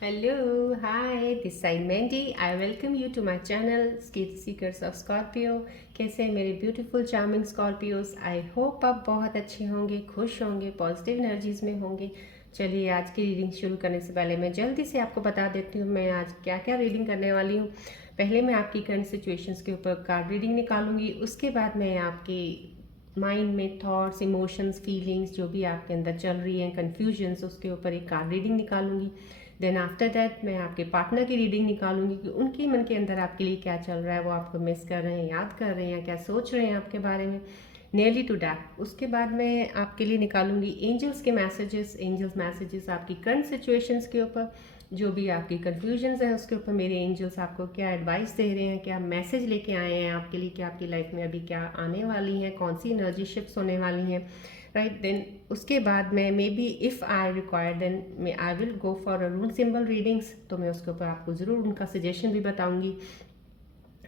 Hello, hi, this is Mandy. I welcome you to my channel Seekers of Scorpio. कैसे हैं मेरे beautiful charming Scorpios? I hope आप बहुत अच्छे होंगे, खुश होंगे, पॉजिटिव एनर्जीज में होंगे। चलिए आज की रीडिंग शुरू करने से पहले मैं जल्दी से आपको बता देती हूँ मैं आज क्या क्या रीडिंग करने वाली हूँ। पहले मैं आपकी करंट सिचुएशंस के ऊपर कार्ड रीडिंग निकालूंगी, उसके बाद मैं आपकी माइंड में थॉट्स, इमोशंस, फीलिंग्स जो भी आपके अंदर चल रही हैं, कन्फ्यूजन्स, उसके ऊपर एक कार्ड रीडिंग निकालूंगी। देन आफ्टर दैट मैं आपके पार्टनर की रीडिंग निकालूंगी कि उनके मन के अंदर आपके लिए क्या चल रहा है, वो आपको मिस कर रहे हैं, याद कर रहे हैं, क्या सोच रहे हैं आपके बारे में, नियरली टू डैट। उसके बाद मैं आपके लिए निकालूंगी एंजल्स के मैसेजेस, एंजल्स मैसेजेस आपकी करंट सिचुएशंस के ऊपर, जो भी आपकी कन्फ्यूजन्स हैं उसके ऊपर मेरे एंजल्स आपको क्या एडवाइस दे रहे हैं, क्या मैसेज लेके आए हैं आपके लिए कि आपकी लाइफ में अभी क्या आने वाली हैं, कौन सी एनर्जी शिफ्ट होने वाली हैं, राइट। देन उसके बाद मैं maybe if I require then I will go for a rune symbol readings, तो मैं उसके ऊपर आपको ज़रूर उनका सजेशन भी बताऊंगी।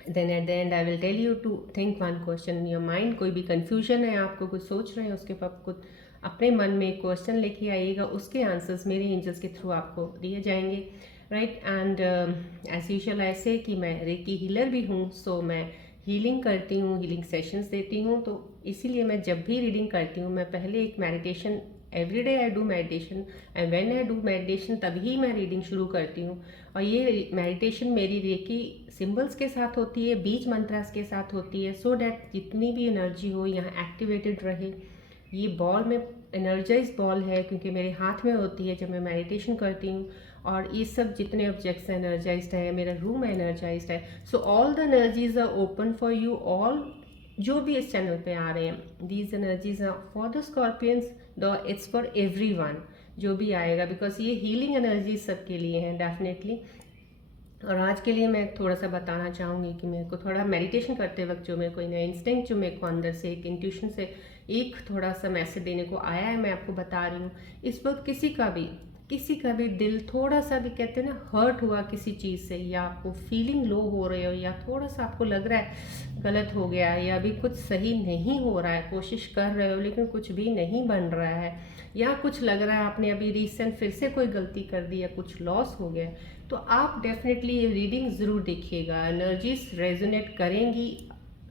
Then at the end I will tell you to think one question in your mind. कोई भी कन्फ्यूजन है, आपको कुछ सोच रहे हैं, उसके ऊपर कुछ अपने मन में क्वेश्चन लेके आइएगा, उसके आंसर्स मेरे एंजल्स के थ्रू आपको दिए जाएंगे, राइट। एंड एज यूजुअल ऐसे कि मैं रेकी हीलर भी हूँ, सो मैं हीलिंग करती हूँ, हीलिंग सेशंस देती हूँ, तो इसीलिए मैं जब भी रीडिंग करती हूँ मैं पहले एक meditation, every day I do meditation, and when I do meditation तभी मैं रीडिंग शुरू करती हूँ। और ये मेडिटेशन मेरी रेकी सिंबल्स के साथ होती है, बीज मंत्रास के साथ होती है, सो डैट जितनी भी एनर्जी हो यहाँ एक्टिवेटेड रहे। ये बॉल में एनर्जाइज बॉल है क्योंकि मेरे हाथ में होती है जब मैं मेडिटेशन करती हूँ, और ये सब जितने ऑब्जेक्ट्स एनर्जाइज्ड है, मेरा रूम एनर्जाइज्ड है, so all the energies are open for you all जो भी इस चैनल पे आ रहे हैं। These energies are for the scorpions, the it's for everyone जो भी आएगा, बिकॉज ये हीलिंग एनर्जीज सबके लिए हैं डेफिनेटली। और आज के लिए मैं थोड़ा सा बताना चाहूँगी कि मेरे को थोड़ा मेडिटेशन करते वक्त जो मेरे को इनर इंस्टिंक्ट जो मेरे को अंदर से एक इंट्यूशन से एक थोड़ा सा मैसेज देने को आया है, मैं आपको बता रही हूँ। इस वक्त किसी का भी दिल थोड़ा सा भी कहते हैं ना हर्ट हुआ किसी चीज़ से, या आपको फीलिंग लो हो रहे हो, या थोड़ा सा आपको लग रहा है गलत हो गया, या अभी कुछ सही नहीं हो रहा है, कोशिश कर रहे हो लेकिन कुछ भी नहीं बन रहा है, या कुछ लग रहा है आपने अभी रिसेंट फिर से कोई गलती कर दी या कुछ लॉस हो गया, तो आप डेफिनेटली ये रीडिंग ज़रूर देखिएगा। एनर्जीज रेजोनेट करेंगी,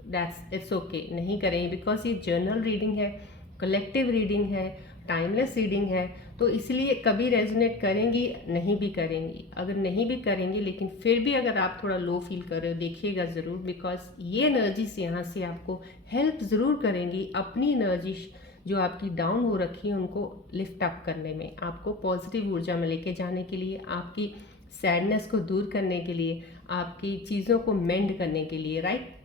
दैट्स इट्स ओके, नहीं करेंगे बिकॉज ये जर्नल रीडिंग है, कलेक्टिव रीडिंग है, टाइमलेस रीडिंग है, तो इसलिए कभी रेजोनेट करेंगी, नहीं भी करेंगी। अगर नहीं भी करेंगी लेकिन फिर भी अगर आप थोड़ा लो फील कर रहे हो, देखिएगा ज़रूर, बिकॉज ये एनर्जीज यहाँ से आपको हेल्प ज़रूर करेंगी अपनी एनर्जी जो आपकी डाउन हो रखी है उनको लिफ्ट अप करने में, आपको पॉजिटिव ऊर्जा में लेके जाने के लिए, आपकी सैडनेस को दूर करने के लिए, आपकी चीज़ों को मेंड करने के लिए, राइट।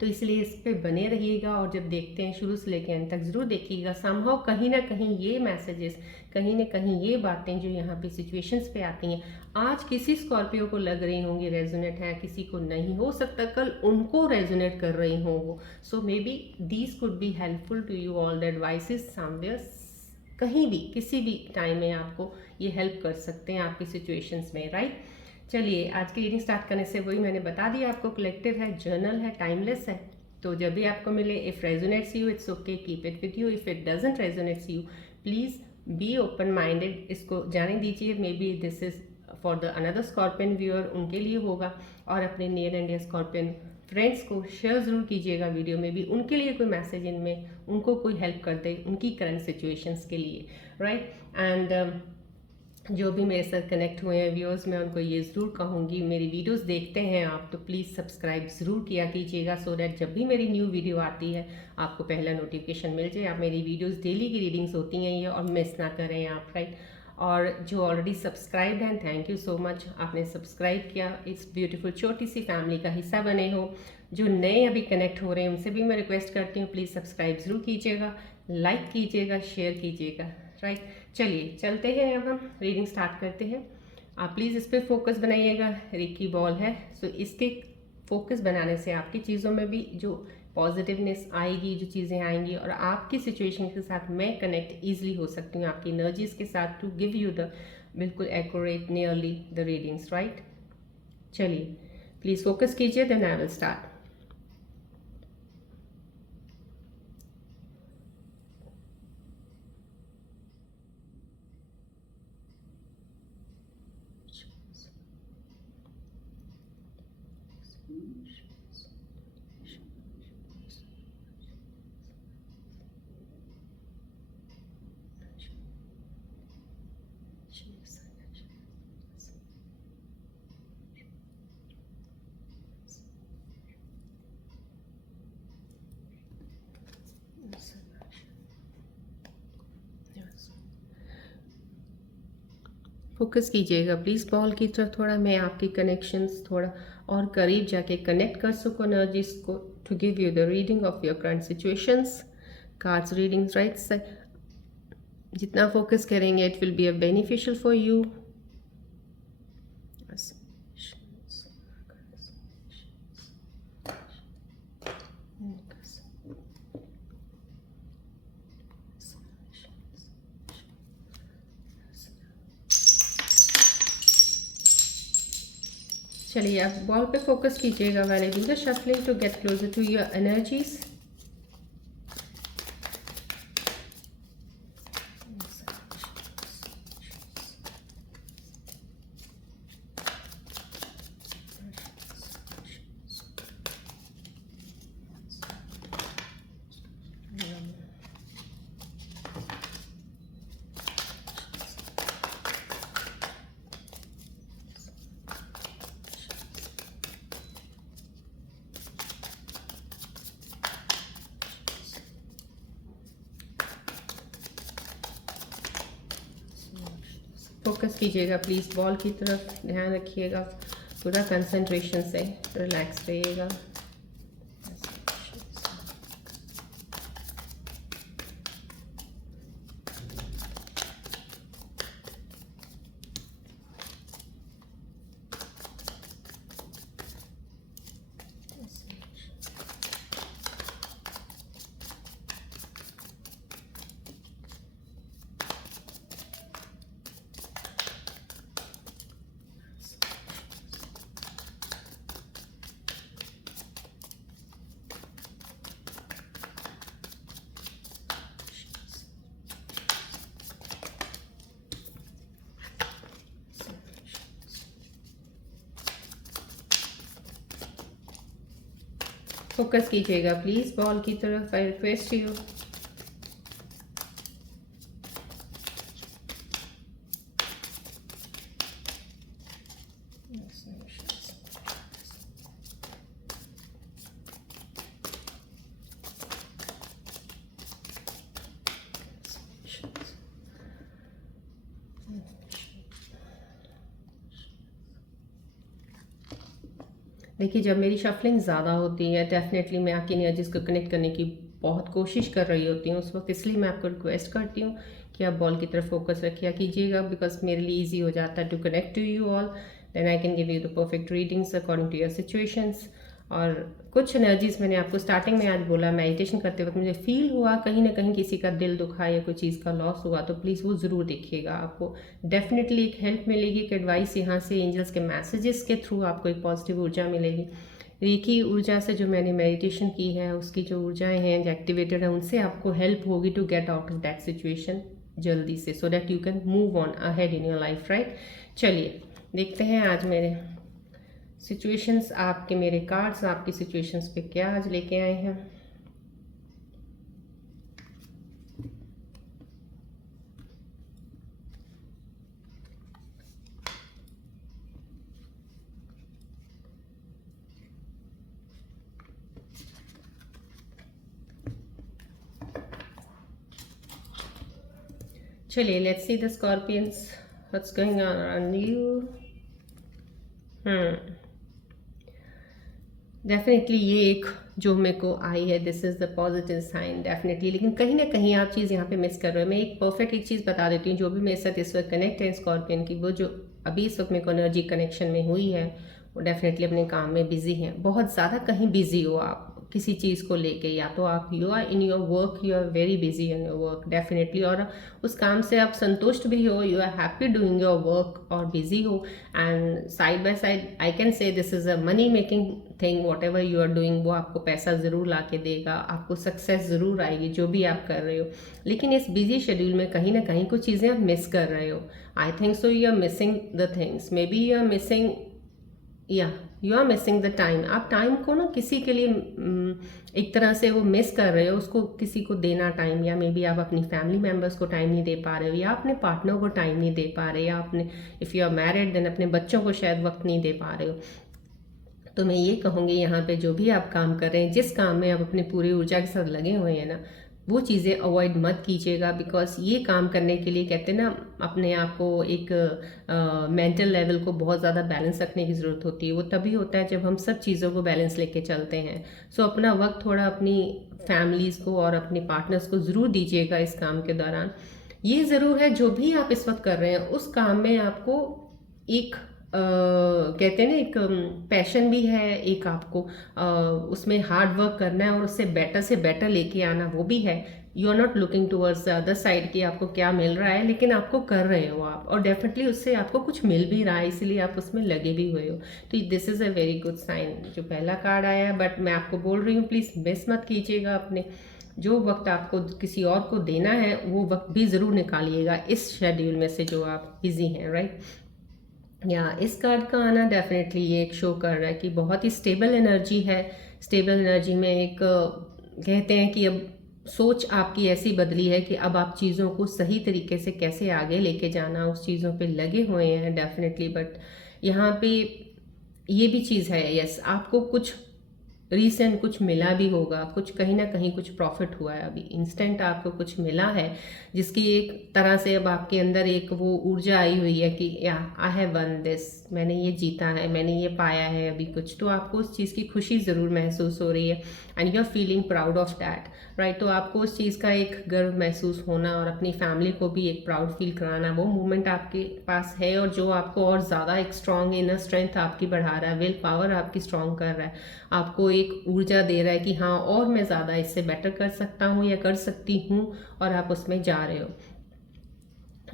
तो इसलिए इस पे बने रहिएगा, और जब देखते हैं शुरू से लेकर अंत तक ज़रूर देखिएगा। समहाउ कहीं ना कहीं ये मैसेजेस, कहीं ना कहीं ये बातें जो यहाँ पे सिचुएशंस पे आती हैं, आज किसी स्कॉर्पियो को लग रही होंगी रेजोनेट है, किसी को नहीं, हो सकता कल उनको रेजोनेट कर रही हों वो। So maybe these could be helpful to you, all the advices somewhere, कहीं भी किसी भी टाइम में आपको ये हेल्प कर सकते हैं आपकी सिचुएशंस में, राइट। चलिए आज की रीडिंग स्टार्ट करने से वही मैंने बता दिया आपको, कलेक्टिव है, जर्नल है, टाइमलेस है, तो जब भी आपको मिले, if resonates you it's okay, keep it with you, if it doesn't resonates you please be open minded, इसको जाने दीजिए, maybe this is for the another scorpion viewer, उनके लिए होगा। और अपने near and dear scorpion friends को share ज़रूर कीजिएगा वीडियो में भी, उनके लिए कोई मैसेज इनमें उनको कोई हेल्प कर दे उनकी करंट सिचुएशंस के लिए, राइट। एंड जो भी मेरे साथ कनेक्ट हुए हैं व्यूअर्स, मैं उनको ये ज़रूर कहूँगी, मेरी वीडियोस देखते हैं आप तो प्लीज़ सब्सक्राइब ज़रूर किया कीजिएगा, सो दैट जब भी मेरी न्यू वीडियो आती है आपको पहला नोटिफिकेशन मिल जाए। आप मेरी वीडियोस डेली की रीडिंग्स होती हैं ये, और मिस ना करें आप, राइट। और जो ऑलरेडी सब्सक्राइब हैं, थैंक यू सो मच, आपने सब्सक्राइब किया, इस ब्यूटीफुल छोटी सी फैमिली का हिस्सा बने हो। जो नए अभी कनेक्ट हो रहे हैं उनसे भी मैं रिक्वेस्ट करती हूँ प्लीज़ सब्सक्राइब ज़रूर कीजिएगा, लाइक कीजिएगा, शेयर कीजिएगा, राइट। चलिए चलते हैं, अब हम रीडिंग स्टार्ट करते हैं। आप प्लीज़ इस पर फोकस बनाइएगा, रिकी बॉल है, सो इसके फोकस बनाने से आपकी चीज़ों में भी जो पॉजिटिवनेस आएगी, जो चीज़ें आएंगी, और आपकी सिचुएशन के साथ मैं कनेक्ट ईजिली हो सकती हूँ आपकी एनर्जीज के साथ, टू गिव यू द बिल्कुल accurate nearly the readings, right. चलिए प्लीज़ फोकस कीजिए, then I will start. Focus कीजिएगा प्लीज़ बॉल की तरफ थोड़ा, मैं आपकी कनेक्शंस थोड़ा और करीब जाके कनेक्ट कर सकूँ एनर्जीज को, to give you the reading of your current situations, cards readings right से जितना फोकस करेंगे it will be a beneficial for you. चलिए आप बॉल पे फोकस कीजिएगा while I do the shuffling to get closer to your energies. Focus कीजिएगा please ball की तरफ, ध्यान रखिएगा, पूरा कंसंट्रेशन से रिलैक्स रहिएगा। फोकस कीजिएगा प्लीज़ बॉल की तरफ, आई रिक्वेस्ट यू। देखिए जब मेरी शफलिंग ज़्यादा होती है डेफिनेटली मैं आपकी एनर्जीज़ को कनेक्ट करने की बहुत कोशिश कर रही होती हूँ उस वक्त, इसलिए मैं आपको रिक्वेस्ट करती हूँ कि आप बॉल की तरफ फोकस रखिए कीजिएगा, बिकॉज मेरे लिए ईजी हो जाता है to connect to you all, then I can give you the perfect readings according to your situations. और कुछ एनर्जीज़ मैंने आपको स्टार्टिंग में आज बोला, मेडिटेशन करते वक्त मुझे फील हुआ कहीं ना कहीं किसी का दिल दुखा या कोई चीज़ का लॉस हुआ, तो प्लीज़ वो ज़रूर देखिएगा, आपको डेफिनेटली एक हेल्प मिलेगी, एक एडवाइस यहाँ से एंजल्स के मैसेजेस के थ्रू आपको एक पॉजिटिव ऊर्जा मिलेगी। रेकी ऊर्जा से जो मैंने मेडिटेशन की है उसकी जो ऊर्जाएं हैं जो एक्टिवेटेड हैं उनसे आपको हेल्प होगी to get out of that situation जल्दी से, so that you can move on ahead in your life right. चलिए देखते हैं आज मेरे सिचुएशंस, आपके मेरे कार्ड्स आपकी सिचुएशंस पे क्या आज लेके आए हैं। चलिए let's see the scorpions, what's going on around you. Definitely ये एक जो मेरे को आई है, this is the positive sign definitely, लेकिन कहीं ना कहीं आप चीज़ यहाँ पे मिस कर रहे हो। मैं एक परफेक्ट एक चीज़ बता देती हूँ, जो भी मेरे साथ इस वक्त कनेक्ट है स्कॉर्पियन की, वो जो अभी इस वक्त मेरे को एनर्जी कनेक्शन में हुई है वो डेफिनेटली अपने काम में बिजी हैं, बहुत ज़्यादा कहीं बिजी हो आप किसी चीज़ को लेके, या तो आप you are in your work, you are very busy in your work definitely, और उस काम से आप संतुष्ट भी हो, you are happy doing your work और बिजी हो, and side by side I can say this is a money making thing, whatever you are doing वो आपको पैसा ज़रूर ला के देगा, आपको सक्सेस ज़रूर आएगी जो भी आप कर रहे हो। लेकिन इस बिजी शेड्यूल में कहीं ना कहीं कुछ चीज़ें आप मिस कर रहे हो। I think so you are missing the things, maybe you are missing या you are missing the time. आप टाइम को ना किसी के लिए एक तरह से वो मिस कर रहे हो, उसको किसी को देना टाइम, या मे बी आप अपनी फैमिली मेम्बर्स को टाइम नहीं दे पा रहे हो, या अपने पार्टनर को टाइम नहीं दे पा रहे, या अपने if you are married then अपने बच्चों को शायद वक्त नहीं दे पा रहे हो। तो मैं ये कहूँगी यहाँ पे जो भी आप काम कर रहे हैं, जिस काम में आप अपनी पूरी ऊर्जा के साथ लगे हुए हैं ना, वो चीज़ें अवॉइड मत कीजिएगा। बिकॉज ये काम करने के लिए कहते हैं ना, अपने आप को एक मेंटल लेवल को बहुत ज़्यादा बैलेंस रखने की ज़रूरत होती है। वो तभी होता है जब हम सब चीज़ों को बैलेंस लेके चलते हैं। सो अपना वक्त थोड़ा अपनी फैमिलीज़ को और अपने पार्टनर्स को ज़रूर दीजिएगा इस काम के दौरान। ये ज़रूर है जो भी आप इस वक्त कर रहे हैं उस काम में आपको एक कहते हैं ना, एक पैशन भी है, एक आपको उसमें हार्ड वर्क करना है और उससे बेटर लेके आना वो भी है। You are not looking towards the other side कि आपको क्या मिल रहा है, लेकिन आपको कर रहे हो आप, और डेफिनेटली उससे आपको कुछ मिल भी रहा है, इसीलिए आप उसमें लगे भी हुए हो। तो this is a very good sign जो पहला कार्ड आया है। बट मैं आपको बोल रही हूँ प्लीज़ मिस मत कीजिएगा। अपने जो वक्त आपको किसी और को देना है वो वक्त भी ज़रूर निकालिएगा इस शेड्यूल में से जो आप बिजी हैं, राइट। या इस कार्ड का आना डेफिनेटली ये एक शो कर रहा है कि बहुत ही स्टेबल एनर्जी है। स्टेबल एनर्जी में एक कहते हैं कि अब सोच आपकी ऐसी बदली है कि अब आप चीज़ों को सही तरीके से कैसे आगे लेके जाना उस चीज़ों पे लगे हुए हैं डेफिनेटली। बट यहाँ पे ये भी चीज़ है, यस आपको कुछ रिसेंट कुछ मिला भी होगा, कुछ कहीं ना कहीं कुछ प्रॉफिट हुआ है, अभी इंस्टेंट आपको कुछ मिला है जिसकी एक तरह से अब आपके अंदर एक वो ऊर्जा आई हुई है कि या आई हैव वन दिस, मैंने ये जीता है, मैंने ये पाया है अभी कुछ। तो आपको उस चीज़ की खुशी ज़रूर महसूस हो रही है and you are feeling proud of that, right. तो आपको उस चीज़ का एक गर्व महसूस होना और अपनी फैमिली को भी एक प्राउड फील कराना, वो मोमेंट आपके पास है और जो आपको और ज़्यादा एक स्ट्रॉन्ग इनर स्ट्रेंथ आपकी बढ़ा रहा है, विल पावर आपकी स्ट्रॉन्ग कर रहा है, आपको एक ऊर्जा दे रहा है कि हाँ और मैं ज़्यादा इससे बेटर कर सकता हूँ या कर सकती हूँ, और आप उसमें जा रहे हो।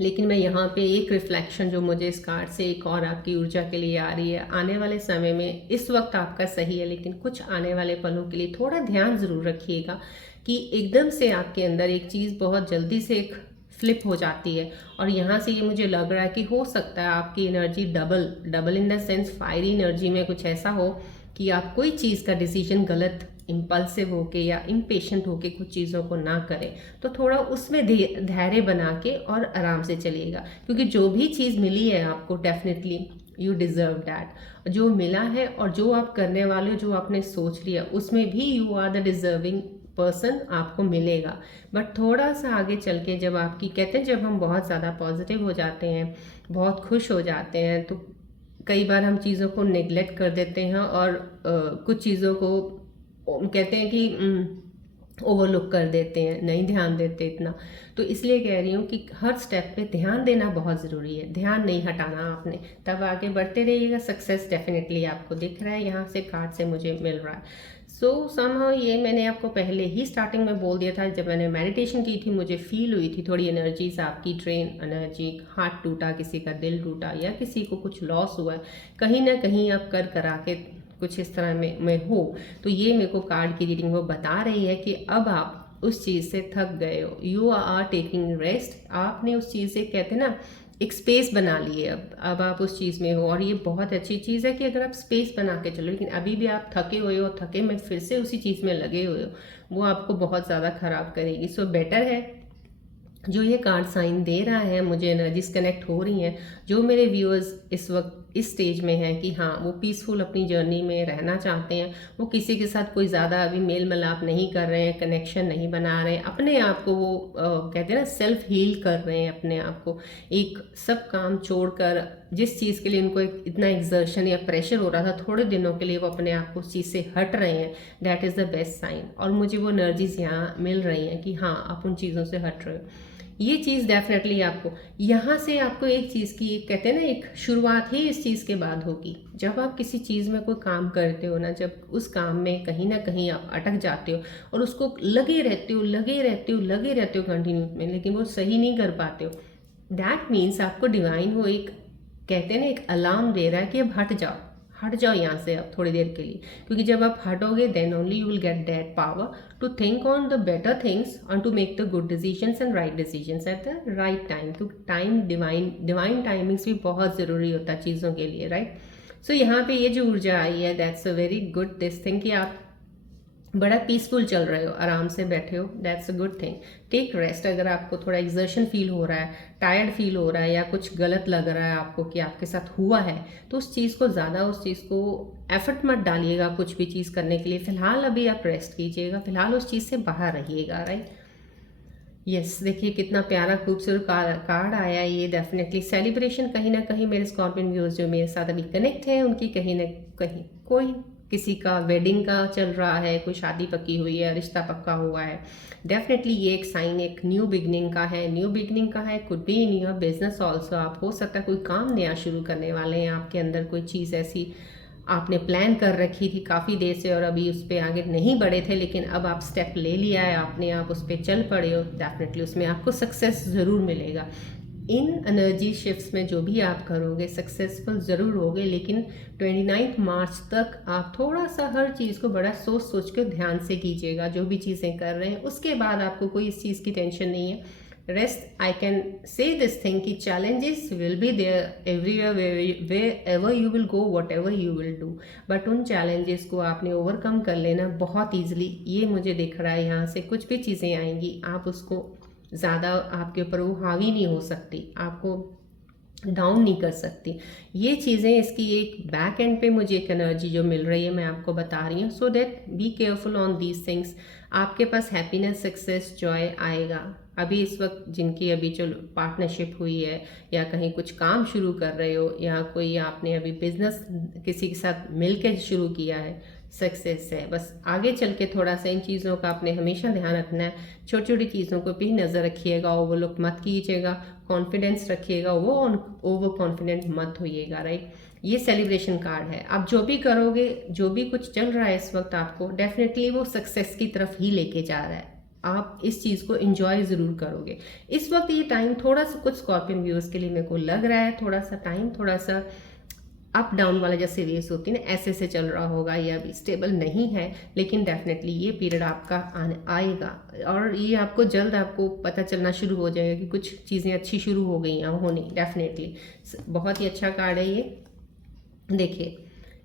लेकिन मैं यहाँ पे एक रिफ्लेक्शन जो मुझे इस कार्ड से एक और आपकी ऊर्जा के लिए आ रही है, आने वाले समय में इस वक्त आपका सही है लेकिन कुछ आने वाले पलों के लिए थोड़ा ध्यान ज़रूर रखिएगा कि एकदम से आपके अंदर एक चीज़ बहुत जल्दी से एक फ्लिप हो जाती है। और यहाँ से ये मुझे लग रहा है कि हो सकता है आपकी energy double in the sense fiery energy में कुछ ऐसा हो कि आप कोई चीज़ का डिसीजन गलत इम्पल्सिव होके या इम्पेशेंट होके कुछ चीज़ों को ना करें। तो थोड़ा उसमें धैर्य बना के और आराम से चलिएगा, क्योंकि जो भी चीज़ मिली है आपको डेफिनेटली यू डिज़र्व दैट। जो मिला है और जो आप करने वाले हो, जो आपने सोच लिया उसमें भी you are the deserving person, आपको मिलेगा। बट थोड़ा सा आगे चल के जब आपकी कहते हैं जब हम बहुत ज़्यादा पॉजिटिव हो जाते हैं, बहुत खुश हो जाते हैं, तो कई बार हम चीज़ों को नेग्लेक्ट कर देते हैं और कुछ चीज़ों को कहते हैं कि ओवरलुक कर देते हैं, नहीं ध्यान देते इतना। तो इसलिए कह रही हूँ कि हर स्टेप पे ध्यान देना बहुत ज़रूरी है, ध्यान नहीं हटाना आपने, तब आगे बढ़ते रहिएगा। सक्सेस डेफिनेटली आपको दिख रहा है, यहाँ से कार्ड से मुझे मिल रहा है। सो समहाउ ये मैंने आपको पहले ही स्टार्टिंग में बोल दिया था, जब मैंने मेडिटेशन की थी मुझे फील हुई थी थोड़ी एनर्जीज आपकी ट्रेन एनर्जी, हार्ट टूटा, किसी का दिल टूटा, या किसी को कुछ लॉस हुआ है, कहीं ना कहीं आप कर करा के कुछ इस तरह में हो। तो ये मेरे को कार्ड की रीडिंग वो बता रही है कि अब आप उस चीज़ से थक गए हो, यू आर टेकिंग रेस्ट। आपने उस चीज़ से कहते हैं ना एक स्पेस बना ली है, अब आप उस चीज़ में हो, और ये बहुत अच्छी चीज़ है कि अगर आप स्पेस बना के चलो। लेकिन अभी भी आप थके हुए हो, थके में फिर से उसी चीज़ में लगे हुए हो, वो आपको बहुत ज़्यादा ख़राब करेगी। सो बेटर है जो ये कार्ड साइन दे रहा है, मुझे एनर्जीज कनेक्ट हो रही हैं, जो मेरे व्यूअर्स इस वक्त इस स्टेज में हैं कि हाँ वो पीसफुल अपनी जर्नी में रहना चाहते हैं, वो किसी के साथ कोई ज़्यादा अभी मेल मिलाप नहीं कर रहे हैं, कनेक्शन नहीं बना रहे हैं, अपने आप को वो कहते हैं ना सेल्फ हील कर रहे हैं, अपने आप को एक सब काम छोड़कर, जिस चीज़ के लिए उनको इतना एग्जर्शन या प्रेशर हो रहा था थोड़े दिनों के लिए, वो अपने आप को उस चीज़ से हट रहे हैं। That is the best sign. और मुझे वो एनर्जीज यहाँ मिल रही हैं कि हाँ आप उन चीज़ों से हट रहे हो। ये चीज़ डेफिनेटली आपको यहाँ से आपको एक चीज़ की कहते हैं ना एक शुरुआत ही इस चीज़ के बाद होगी। जब आप किसी चीज़ में कोई काम करते हो ना, जब उस काम में कहीं ना कहीं आप अटक जाते हो और उसको लगे रहते हो कंटिन्यू में, लेकिन वो सही नहीं कर पाते हो, दैट मीन्स आपको डिवाइन वो एक कहते हैं ना एक अलार्म दे रहा है कि अब हट जाओ यहाँ से अब थोड़ी देर के लिए। क्योंकि जब आप हटोगे then only you will get that power to think on the better things and to make the good decisions and right decisions at the right time. तो टाइम डिवाइन टाइमिंग्स भी बहुत ज़रूरी होता है चीज़ों के लिए, राइट। सो यहाँ पे ये जो ऊर्जा आई है, that's a very good this thing कि आप बड़ा पीसफुल चल रहे हो, आराम से बैठे हो, that's a good thing. Take rest. अगर आपको थोड़ा एग्जर्शन फील हो रहा है, टायर्ड फील हो रहा है या कुछ गलत लग रहा है आपको कि आपके साथ हुआ है, तो उस चीज़ को ज़्यादा, उस चीज़ को एफर्ट मत डालिएगा कुछ भी चीज़ करने के लिए। फिलहाल अभी आप रेस्ट कीजिएगा, फिलहाल उस चीज़ से बाहर रहिएगा, राइट। यस, देखिए कितना प्यारा खूबसूरत कार्ड आया ये। डेफिनेटली सेलिब्रेशन कहीं ना कहीं मेरे स्कॉर्पियन व्यूअर्स जो मेरे साथ अभी कनेक्ट हैं उनकी कहीं ना कहीं कोई किसी का वेडिंग का चल रहा है, कोई शादी पक्की हुई है, रिश्ता पक्का हुआ है। डेफिनेटली ये एक साइन एक न्यू बिगनिंग का है, न्यू बिगनिंग का है। Could be in your business also. आप हो सकता है कोई काम नया शुरू करने वाले हैं, आपके अंदर कोई चीज़ ऐसी आपने प्लान कर रखी थी काफ़ी देर से और अभी उस पर आगे नहीं बढ़े थे, लेकिन अब आप स्टेप ले लिया है आपने, आप उस पर चल पड़े हो। डेफिनेटली उसमें आपको सक्सेस ज़रूर मिलेगा। इन एनर्जी शिफ्ट्स में जो भी आप करोगे सक्सेसफुल ज़रूर होगे, लेकिन 29 मार्च तक आप थोड़ा सा हर चीज़ को बड़ा सोच सोच कर ध्यान से कीजिएगा जो भी चीज़ें कर रहे हैं। उसके बाद आपको कोई इस चीज़ की टेंशन नहीं है। Rest, I can say this thing कि challenges will be there everywhere, wherever you will go, whatever you will do, but उन challenges को आपने overcome कर लेना बहुत easily। ये मुझे दिख रहा है, यहाँ से कुछ भी चीज़ें आएंगी आप उसको ज़्यादा, आपके ऊपर वो हावी नहीं हो सकती, आपको डाउन नहीं कर सकती ये चीज़ें। इसकी एक बैक एंड पे मुझे एक एनर्जी जो मिल रही है मैं आपको बता रही हूँ। So that be careful on these things. आपके पास हैप्पीनेस, सक्सेस, जॉय आएगा। अभी इस वक्त जिनकी अभी जो पार्टनरशिप हुई है या कहीं कुछ काम शुरू कर रहे हो या कोई आपने अभी बिजनेस किसी के साथ मिल के शुरू किया है, सक्सेस है। बस आगे चल के थोड़ा सा इन चीज़ों का आपने हमेशा ध्यान रखना है। छोटी छोटी चीज़ों को भी नज़र रखिएगा, ओवरलुक मत कीजिएगा, कॉन्फिडेंस रखिएगा, वो ओवर कॉन्फिडेंट मत होइएगा, राइट। ये सेलिब्रेशन कार्ड है। आप जो भी करोगे, जो भी कुछ चल रहा है इस वक्त, आपको डेफिनेटली वो सक्सेस की तरफ ही लेके जा रहा है। आप इस चीज़ को एंजॉय ज़रूर करोगे। इस वक्त ये टाइम थोड़ा सा कुछ स्कॉर्पियन व्यूअर्स के लिए मेरे को लग रहा है, थोड़ा सा टाइम थोड़ा सा अप डाउन वाला जैसे वेव्स होती है ना, ऐसे से चल रहा होगा, ये अभी स्टेबल नहीं है। लेकिन डेफिनेटली ये पीरियड आपका आएगा और ये आपको जल्द आपको पता चलना शुरू हो जाएगा कि कुछ चीज़ें अच्छी शुरू हो गई हैं होनी। डेफिनेटली बहुत ही अच्छा कार्ड है ये। देखिए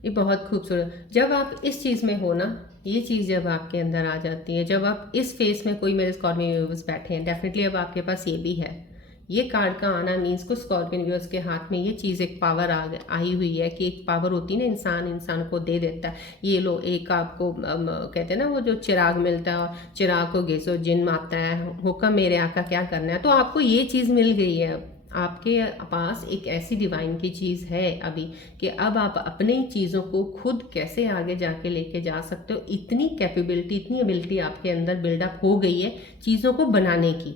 ये बहुत खूबसूरत, जब आप इस चीज़ में हो ना, ये चीज़ जब आपके अंदर आ जाती है, जब आप इस फेस में, कोई मेरे स्कॉर्पियन व्यूअर्स बैठे हैं, डेफिनेटली अब आपके पास ये भी है। ये कार्ड का आना मीन्स कुछ स्कॉर्पियन व्यूअर्स के हाथ में ये चीज़ एक पावर आई हुई है कि एक पावर होती है ना, इंसान को दे देता है। ये लो, एक आपको कहते हैं ना वो जो चिराग मिलता है और चिराग को घिसो जिन आता है, हुक्म मेरे आका क्या करना है। तो आपको ये चीज़ मिल गई है, आपके पास एक ऐसी डिवाइन की चीज़ है अभी कि अब आप अपनी चीज़ों को खुद कैसे आगे जाके लेके जा सकते हो। इतनी कैपेबिलिटी, इतनी एबिलिटी आपके अंदर बिल्डअप हो गई है चीज़ों को बनाने की।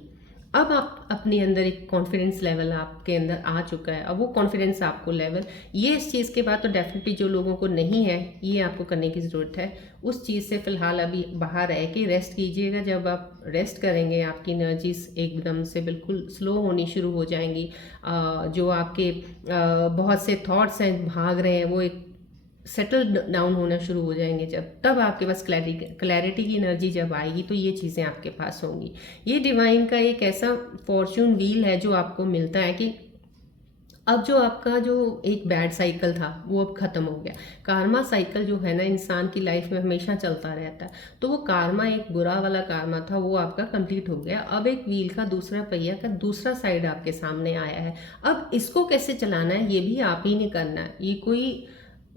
अब आप अपने अंदर एक कॉन्फिडेंस लेवल आपके अंदर आ चुका है। अब वो कॉन्फिडेंस आपको लेवल, ये इस चीज़ के बाद तो डेफिनेटली जो लोगों को नहीं है ये आपको करने की ज़रूरत है। उस चीज़ से फ़िलहाल अभी बाहर रह के रेस्ट कीजिएगा। जब आप रेस्ट करेंगे आपकी एनर्जीज एकदम से बिल्कुल स्लो होनी शुरू हो जाएंगी। जो आपके बहुत से थॉट्स हैं भाग रहे हैं वो एक सेटल डाउन होना शुरू हो जाएंगे। जब तब आपके पास क्लैरिटी की एनर्जी जब आएगी तो ये चीज़ें आपके पास होंगी। ये डिवाइन का एक ऐसा फॉर्च्यून व्हील है जो आपको मिलता है कि अब जो आपका जो एक बैड साइकिल था वो अब ख़त्म हो गया। कार्मा साइकिल जो है ना इंसान की लाइफ में हमेशा चलता रहता है, तो वो कार्मा एक बुरा वाला कार्मा था वो आपका कंप्लीट हो गया। अब एक व्हील का दूसरा पहिया का दूसरा साइड आपके सामने आया है। अब इसको कैसे चलाना है ये भी आप ही ने करना है। ये कोई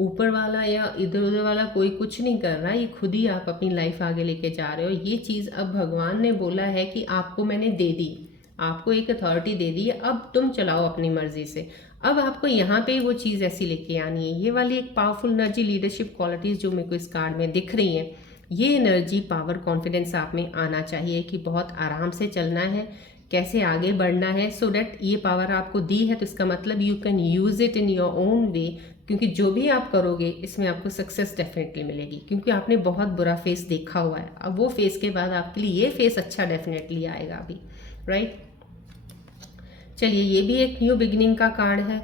ऊपर वाला या इधर उधर वाला कोई कुछ नहीं कर रहा, ये खुद ही आप अपनी लाइफ आगे लेके जा रहे हो। ये चीज़ अब भगवान ने बोला है कि आपको मैंने दे दी, आपको एक अथॉरिटी दे दी है, अब तुम चलाओ अपनी मर्जी से। अब आपको यहाँ पे वो चीज़ ऐसी लेके आनी है। ये वाली एक पावरफुल एनर्जी, लीडरशिप क्वालिटीज़ जो मेरे को इस कार्ड में दिख रही हैं, ये एनर्जी, पावर, कॉन्फिडेंस आप में आना चाहिए कि बहुत आराम से चलना है, कैसे आगे बढ़ना है। सो डैट ये पावर आपको दी है तो इसका मतलब you can use it in your own way, क्योंकि जो भी आप करोगे इसमें आपको सक्सेस डेफिनेटली मिलेगी, क्योंकि आपने बहुत बुरा फेस देखा हुआ है। अब वो फेस के बाद आपके लिए ये फेस अच्छा डेफिनेटली आएगा अभी, राइट। चलिए ये भी एक न्यू बिगिनिंग का कार्ड है।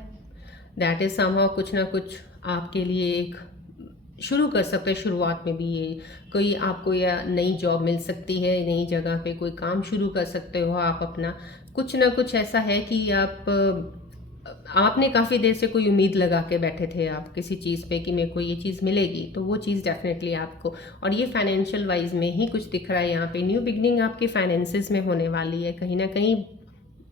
दैट इज समहाउ कुछ ना कुछ आपके लिए एक शुरू कर सकते हैं। शुरुआत में भी ये कोई आपको या नई जॉब मिल सकती है, नई जगह पे कोई काम शुरू कर सकते हो आप अपना। कुछ ना कुछ ऐसा है कि आप आपने काफ़ी देर से कोई उम्मीद लगा के बैठे थे आप किसी चीज़ पे कि मेरे को ये चीज़ मिलेगी, तो वो चीज़ डेफिनेटली आपको, और ये फाइनेंशियल वाइज में ही कुछ दिख रहा है यहाँ पे। न्यू बिगनिंग आपके फाइनेंसेस में होने वाली है, कहीं ना कहीं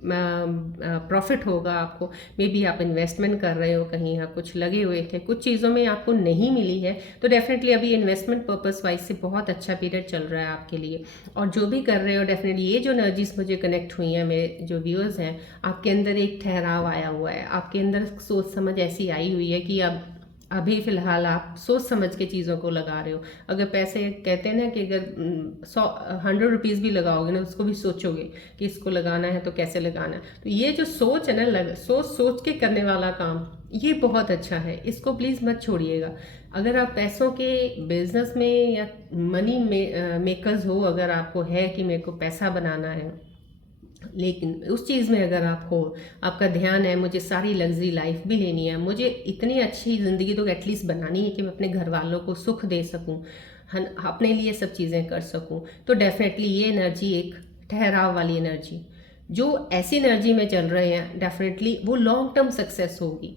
प्रॉफिट होगा आपको। मे बी आप इन्वेस्टमेंट कर रहे हो, कहीं आप कुछ लगे हुए थे, कुछ चीज़ों में आपको नहीं मिली है, तो डेफिनेटली अभी इन्वेस्टमेंट पर्पस वाइज से बहुत अच्छा पीरियड चल रहा है आपके लिए। और जो भी कर रहे हो डेफिनेटली, ये जो एनर्जीज मुझे कनेक्ट हुई हैं, मेरे जो व्यूअर्स हैं, आपके अंदर एक ठहराव आया हुआ है, आपके अंदर सोच समझ ऐसी आई हुई है कि अब अभी फ़िलहाल आप सोच समझ के चीज़ों को लगा रहे हो। अगर पैसे कहते हैं ना कि अगर 100 भी लगाओगे ना, उसको भी सोचोगे कि इसको लगाना है तो कैसे लगाना है। तो ये जो सोच है ना, सोच के करने वाला काम, ये बहुत अच्छा है, इसको प्लीज़ मत छोड़िएगा। अगर आप पैसों के बिजनेस में या मनी मेकर्स हो, अगर आपको है कि मेरे को पैसा बनाना है, लेकिन उस चीज़ में अगर आप हो, आपका ध्यान है मुझे सारी लग्जरी लाइफ भी लेनी है, मुझे इतनी अच्छी ज़िंदगी तो एटलीस्ट बनानी है कि मैं अपने घर वालों को सुख दे सकूं, अपने लिए सब चीज़ें कर सकूं, तो डेफिनेटली ये एनर्जी एक ठहराव वाली एनर्जी, जो ऐसी एनर्जी में चल रहे हैं, डेफिनेटली वो लॉन्ग टर्म सक्सेस होगी।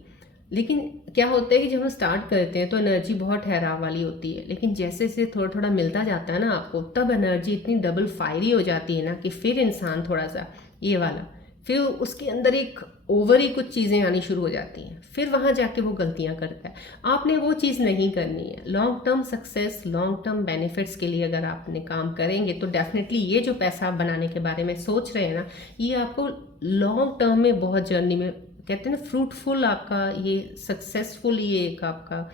लेकिन क्या होता है कि जब हम स्टार्ट करते हैं तो एनर्जी बहुत ठहराव वाली होती है, लेकिन जैसे जैसे थोड़ा थोड़ा मिलता जाता है ना आपको, तब एनर्जी इतनी डबल फायरी हो जाती है ना कि फिर इंसान थोड़ा सा ये वाला, फिर उसके अंदर एक ओवर ही कुछ चीज़ें आनी शुरू हो जाती हैं, फिर वहाँ जाके वो गलतियाँ करता है। आपने वो चीज़ नहीं करनी है। Long term success, long term benefits के लिए अगर आपने काम करेंगे तो डेफिनेटली ये जो पैसा आप बनाने के बारे में सोच रहे हैं ना, ये आपको लॉन्ग टर्म में बहुत जर्नी में, कहते हैं ना, फ्रूटफुल, आपका ये सक्सेसफुल, ये एक आपका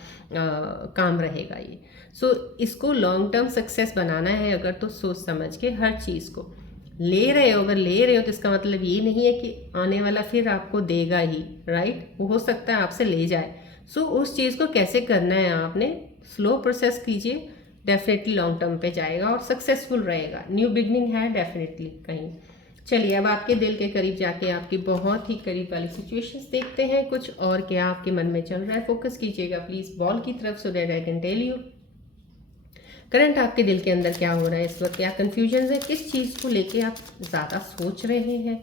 काम रहेगा ये। सो इसको लॉन्ग टर्म सक्सेस बनाना है अगर, तो सोच समझ के हर चीज़ को ले रहे हो। अगर ले रहे हो तो इसका मतलब ये नहीं है कि आने वाला फिर आपको देगा ही, राइट, वो हो सकता है आपसे ले जाए। सो उस चीज़ को कैसे करना है, आपने स्लो प्रोसेस कीजिए, डेफिनेटली लॉन्ग टर्म पे जाएगा और सक्सेसफुल रहेगा। न्यू बिगनिंग है डेफिनेटली कहीं। चलिए अब आपके दिल के करीब जाके आपकी बहुत ही करीब वाली सिचुएशंस देखते हैं, कुछ और क्या आपके मन में चल रहा है। फोकस कीजिएगा प्लीज़ बॉल की तरफ, so that I can tell you current आपके दिल के अंदर क्या हो रहा है इस वक्त, क्या कन्फ्यूजन है, किस चीज़ को लेके आप ज़्यादा सोच रहे हैं,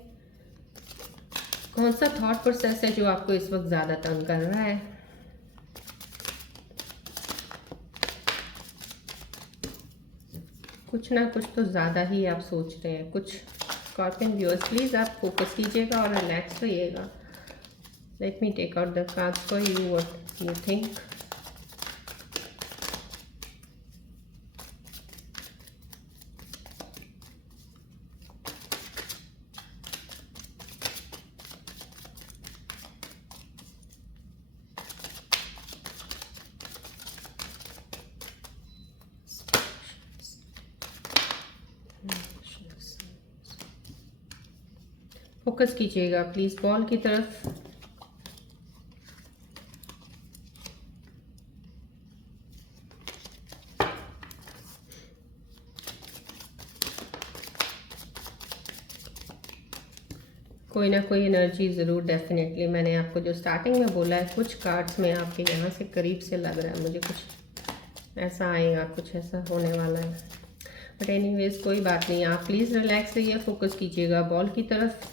कौन सा थॉट प्रोसेस है जो आपको इस वक्त ज़्यादा तंग कर रहा है। कुछ ना कुछ तो ज़्यादा ही आप सोच रहे हैं कुछ। स्कॉर्पियन व्यूअर्स प्लीज़ आप फोकस कीजिएगा और रिलैक्स रहिएगा। Let me take out the cards for you, what you think. Focus कीजिएगा प्लीज़ बॉल की तरफ। कोई ना कोई एनर्जी ज़रूर, डेफिनेटली मैंने आपको जो स्टार्टिंग में बोला है, कुछ कार्ड्स में आपके यहाँ से करीब से लग रहा है मुझे, कुछ ऐसा आएगा, कुछ ऐसा होने वाला है। बट एनीवेज कोई बात नहीं, आप प्लीज़ रिलैक्स रहिए, फोकस कीजिएगा बॉल की तरफ।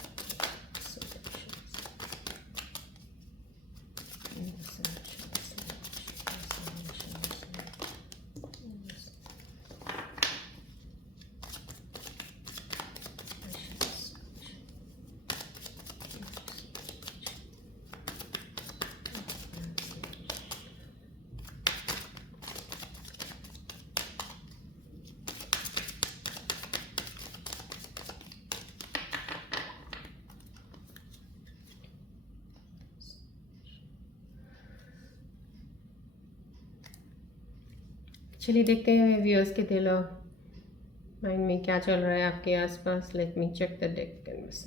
चलिए देखते हैं व्यूअर्स के दिल और माइंड में क्या चल रहा है आपके आसपास। Let me check the deck canvas.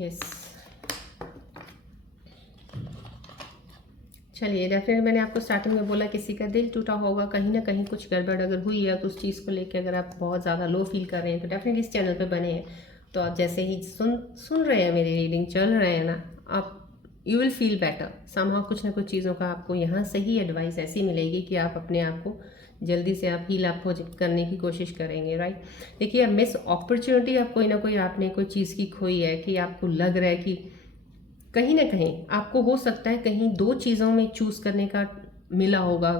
Yes, चलिए डेफिनेटली मैंने आपको स्टार्टिंग में बोला किसी का दिल टूटा होगा, कहीं ना कहीं कुछ गड़बड़ अगर हुई है तो उस चीज़ को लेकर अगर आप बहुत ज़्यादा लो फील कर रहे हैं तो डेफिनेटली इस चैनल पे बने हैं। तो आप जैसे ही सुन सुन रहे हैं, मेरी रीडिंग चल रहे हैं ना, आप you will feel better somehow. कुछ ना कुछ चीज़ों का आपको यहाँ से ही एडवाइस ऐसी मिलेगी कि आप अपने आप को जल्दी से आप हील अप करने की कोशिश करेंगे, राइट। देखिए, अब मिस अपॉर्चुनिटी आप कोई ना कोई आपने कोई चीज़ की खोई है कि आपको लग रहा है कि कहीं ना कहीं आपको हो सकता है कहीं दो चीज़ों में चूज़ करने का मिला होगा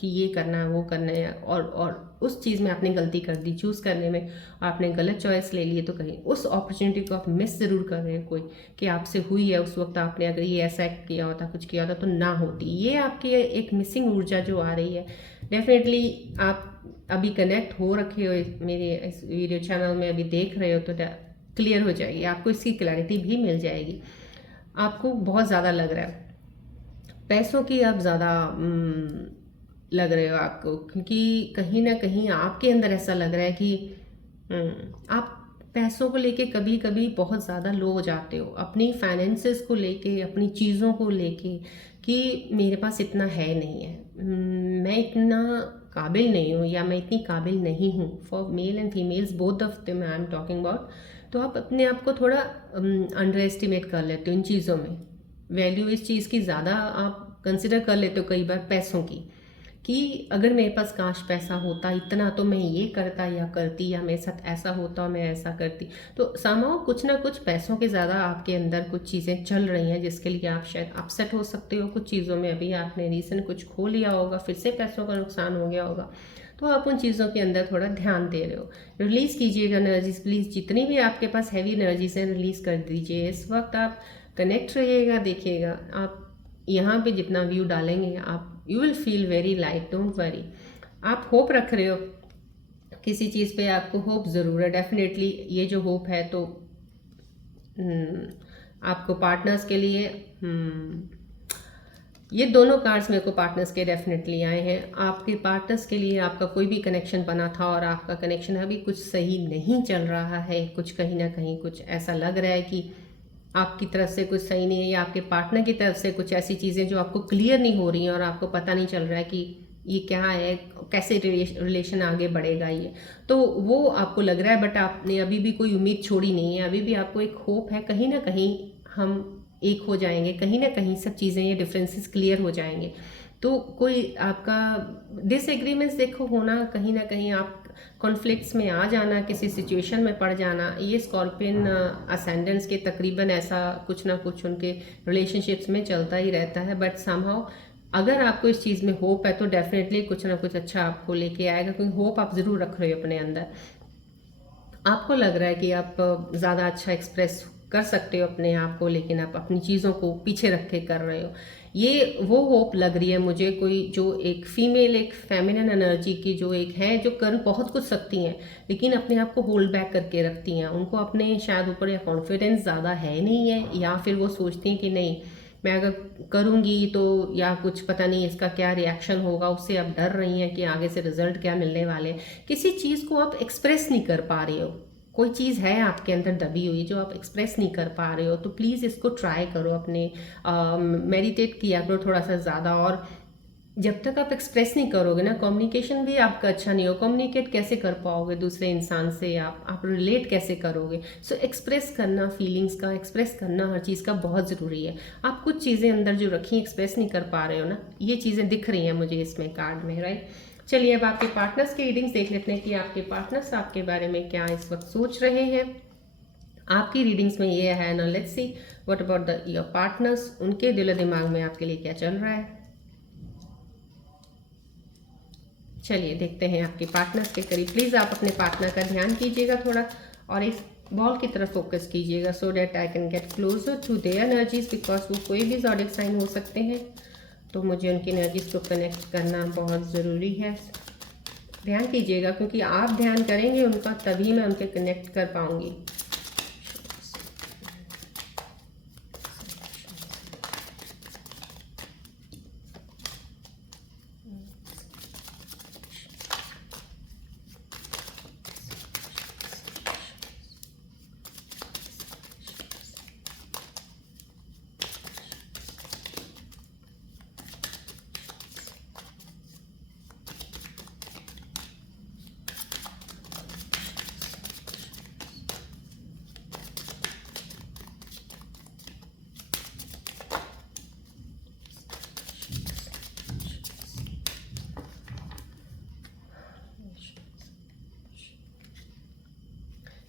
कि ये करना है वो करना है, और उस चीज़ में आपने गलती कर दी चूज़ करने में, आपने गलत चॉइस ले लिए, तो कहीं उस अपॉर्चुनिटी को आप मिस ज़रूर कर रहे हैं कोई, कि आपसे हुई है उस वक्त, आपने अगर ये ऐसा किया होता, कुछ किया होता तो ना होती। ये आपकी एक मिसिंग ऊर्जा जो आ रही है, डेफिनेटली आप अभी कनेक्ट हो रखे हो मेरे इस वीडियो चैनल में, अभी देख रहे हो तो क्लियर हो जाएगी आपको, इसकी क्लैरिटी भी मिल जाएगी। आपको बहुत ज़्यादा लग रहा है पैसों की, आप ज़्यादा लग रहे हो आपको, क्योंकि कहीं ना कहीं आपके अंदर ऐसा लग रहा है कि आप पैसों को लेके कभी कभी बहुत ज़्यादा लो हो जाते हो, अपनी फाइनेंसेस को लेके, अपनी चीज़ों को लेके, कि मेरे पास इतना है नहीं है, मैं इतना काबिल नहीं हूँ, या मैं इतनी काबिल नहीं हूँ। For male and females both of them I am talking about. तो आप अपने आप को थोड़ा अंडर एस्टिमेट कर लेते हो इन चीज़ों में, वैल्यू इस चीज़ की ज़्यादा आप कंसिडर कर लेते हो कई बार पैसों की, कि अगर मेरे पास काश पैसा होता इतना तो मैं ये करता या करती, या मेरे साथ ऐसा होता मैं ऐसा करती। तो समाओ कुछ ना कुछ पैसों के ज़्यादा आपके अंदर कुछ चीज़ें चल रही हैं, जिसके लिए आप शायद अपसेट हो सकते हो कुछ चीज़ों में। अभी आपने रीसेंट कुछ खो लिया होगा, फिर से पैसों का नुकसान हो गया होगा, तो आप उन चीज़ों के अंदर थोड़ा ध्यान दे रहे हो। रिलीज़ कीजिएगा एनर्जीज प्लीज़, जितनी भी आपके पास हैवी एनर्जीज हैं रिलीज़ कर दीजिए इस वक्त। आप कनेक्ट रहिएगा, देखिएगा आप यहाँ पे जितना व्यू डालेंगे आप, you will feel very light, don't worry. आप होप रख रहे हो किसी चीज़ पे, आपको होप ज़रूर है डेफिनेटली। ये जो होप है तो आपको पार्टनर्स के लिए, ये दोनों कार्ड्स मेरे को पार्टनर्स के डेफिनेटली आए हैं। आपके पार्टनर्स के लिए आपका कोई भी कनेक्शन बना था और आपका कनेक्शन अभी कुछ सही नहीं चल रहा है, कुछ कहीं ना कहीं कुछ ऐसा लग रहा है कि आपकी तरफ से कुछ सही नहीं है, या आपके पार्टनर की तरफ से कुछ ऐसी चीज़ें जो आपको क्लियर नहीं हो रही हैं और आपको पता नहीं चल रहा है कि ये क्या है, कैसे रिलेशन आगे बढ़ेगा ये, तो वो आपको लग रहा है। बट आपने अभी भी कोई उम्मीद छोड़ी नहीं है, अभी भी आपको एक होप है कहीं ना कहीं हम एक हो जाएंगे, कहीं ना कहीं सब चीज़ें, ये डिफरेंसेस क्लियर हो जाएंगे। तो कोई आपका डिसएग्रीमेंट्स देखो होना, कहीं ना कहीं आप कॉन्फ्लिक्ट्स में आ जाना, किसी सिचुएशन में पड़ जाना, ये स्कॉर्पियन असेंडेंट्स के तकरीबन ऐसा कुछ ना कुछ उनके रिलेशनशिप्स में चलता ही रहता है। बट समहाउ अगर आपको इस चीज़ में होप है तो डेफिनेटली कुछ ना कुछ अच्छा आपको लेके आएगा, क्योंकि होप आप ज़रूर रख रहे हो अपने अंदर। आपको लग रहा है कि आप ज़्यादा अच्छा एक्सप्रेस कर सकते हो अपने आप को, लेकिन आप अपनी चीज़ों को पीछे रख के कर रहे हो। ये वो होप लग रही है मुझे, कोई जो एक फीमेल, एक फेमिनिन एनर्जी की जो एक है, जो कर बहुत कुछ सकती हैं लेकिन अपने आप को होल्ड बैक करके रखती हैं। उनको अपने शायद ऊपर या कॉन्फिडेंस ज़्यादा है नहीं है, या फिर वो सोचती हैं कि नहीं मैं अगर करूँगी तो या कुछ पता नहीं इसका क्या रिएक्शन होगा, उससे आप डर रही हैं कि आगे से रिजल्ट क्या मिलने वाले हैं। किसी चीज़ को आप एक्सप्रेस नहीं कर पा रहे हो, कोई चीज़ है आपके अंदर दबी हुई जो आप एक्सप्रेस नहीं कर पा रहे हो, तो प्लीज़ इसको ट्राई करो, अपने मेडिटेट किया करो थोड़ा सा ज़्यादा। और जब तक आप एक्सप्रेस नहीं करोगे ना, कम्युनिकेशन भी आपका अच्छा नहीं हो, कम्युनिकेट कैसे कर पाओगे दूसरे इंसान से, आप रिलेट कैसे करोगे। सो एक्सप्रेस करना, फीलिंग्स का एक्सप्रेस करना हर चीज़ का बहुत ज़रूरी है। आप कुछ चीज़ें अंदर जो रखी एक्सप्रेस नहीं कर पा रहे हो ना, ये चीज़ें दिख रही हैं मुझे इसमें कार्ड में, राइट। चलिए अब आपके पार्टनर्स की रीडिंग्स देख लेते हैं कि आपके पार्टनर्स आपके बारे में क्या इस वक्त सोच रहे हैं। आपकी रीडिंग्स में ये है ना, let's see what about the your partners, उनके दिलो दिमाग में आपके लिए क्या चल रहा है। चलिए देखते हैं आपके पार्टनर्स के करीब। प्लीज़ आप अपने पार्टनर का ध्यान कीजिएगा थोड़ा, और इस बॉल की तरफ फोकस कीजिएगा, so that I can get closer to their energies, because वो कोई भी ज़ोडिएक साइन हो सकते हैं, तो मुझे उनकी एनर्जीज को कनेक्ट करना बहुत ज़रूरी है। ध्यान कीजिएगा, क्योंकि आप ध्यान करेंगे उनका तभी मैं उनके कनेक्ट कर पाऊंगी।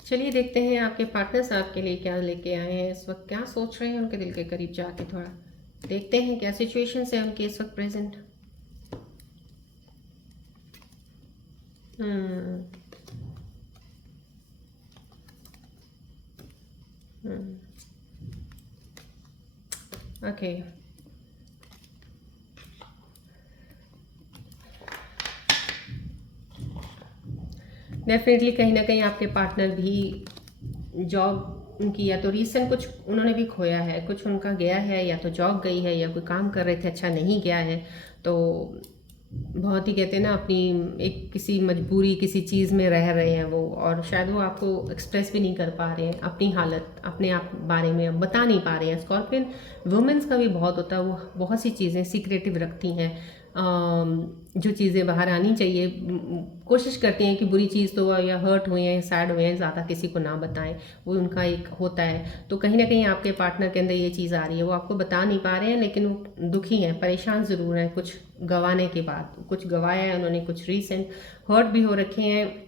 चलिए देखते हैं आपके पार्टनर्स आपके लिए क्या लेके आए हैं इस वक्त, क्या सोच रहे हैं। उनके दिल के करीब जाके थोड़ा देखते हैं क्या सिचुएशंस है उनके इस वक्त प्रेजेंट। ओके, डेफिनेटली कहीं ना कहीं आपके पार्टनर भी जॉब उनकी या तो रीसेंट कुछ उन्होंने भी खोया है, कुछ उनका गया है, या तो जॉब गई है या कोई काम कर रहे थे अच्छा नहीं गया है। तो बहुत ही कहते हैं ना अपनी एक किसी मजबूरी किसी चीज़ में रह रहे हैं वो, और शायद वो आपको एक्सप्रेस भी नहीं कर पा रहे हैं अपनी हालत, अपने आप बारे में बता नहीं पा रहे हैं। स्कॉर्पियन वुमेंस का भी बहुत होता है, वो बहुत सी चीज़ें सीक्रेटिव रखती हैं। जो चीज़ें बाहर आनी चाहिए कोशिश करती हैं कि बुरी चीज़ तो या हर्ट हुए हैं सैड हुए हैं ज़्यादा किसी को ना बताएं, वो उनका एक होता है। तो कहीं ना कहीं आपके पार्टनर के अंदर ये चीज़ आ रही है, वो आपको बता नहीं पा रहे हैं लेकिन वो दुखी हैं, परेशान ज़रूर हैं। कुछ गंवाने के बाद, कुछ गंवाया है उन्होंने, कुछ रीसेंट हर्ट भी हो रखे हैं,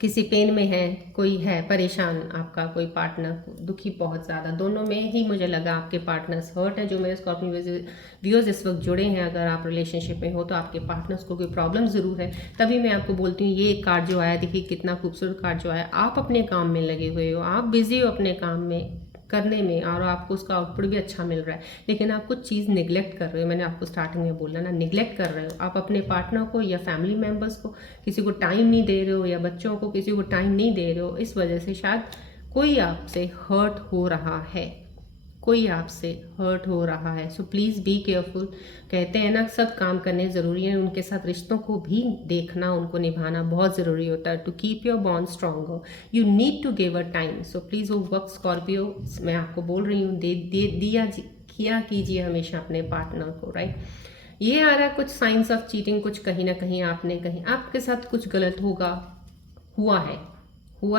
किसी पेन में है, कोई है परेशान आपका कोई पार्टनर दुखी बहुत ज़्यादा। दोनों में ही मुझे लगा आपके पार्टनर्स हर्ट है। जो मेरे स्कॉर्पियो व्यूअर्स इस वक्त जुड़े हैं, अगर आप रिलेशनशिप में हो तो आपके पार्टनर्स को कोई प्रॉब्लम ज़रूर है। तभी मैं आपको बोलती हूँ ये कार्ड जो आया, देखिए कितना खूबसूरत कार्ड जो आया। आप अपने काम में लगे हुए हो, आप बिजी हो अपने काम में करने में, और आपको उसका आउटपुट भी अच्छा मिल रहा है, लेकिन आप कुछ चीज़ निगलेक्ट कर रहे हो। मैंने आपको स्टार्टिंग में बोला ना, निगलेक्ट कर रहे हो आप अपने पार्टनर को या फैमिली मेम्बर्स को, किसी को टाइम नहीं दे रहे हो, या बच्चों को किसी को टाइम नहीं दे रहे हो। इस वजह से शायद कोई आपसे हर्ट हो रहा है, कोई आपसे हर्ट हो रहा है। So please be careful. कहते हैं ना सब काम करने ज़रूरी है, उनके साथ रिश्तों को भी देखना, उनको निभाना बहुत ज़रूरी होता है। To keep your bond stronger you need to give a time. So please वो वक्त स्कॉर्पियो मैं आपको बोल रही हूँ दिया किया कीजिए हमेशा अपने पार्टनर को, राइट। ये आ रहा है कुछ साइंस ऑफ चीटिंग, कुछ कहीं ना कहीं आपने कहीं आपके साथ कुछ गलत हुआ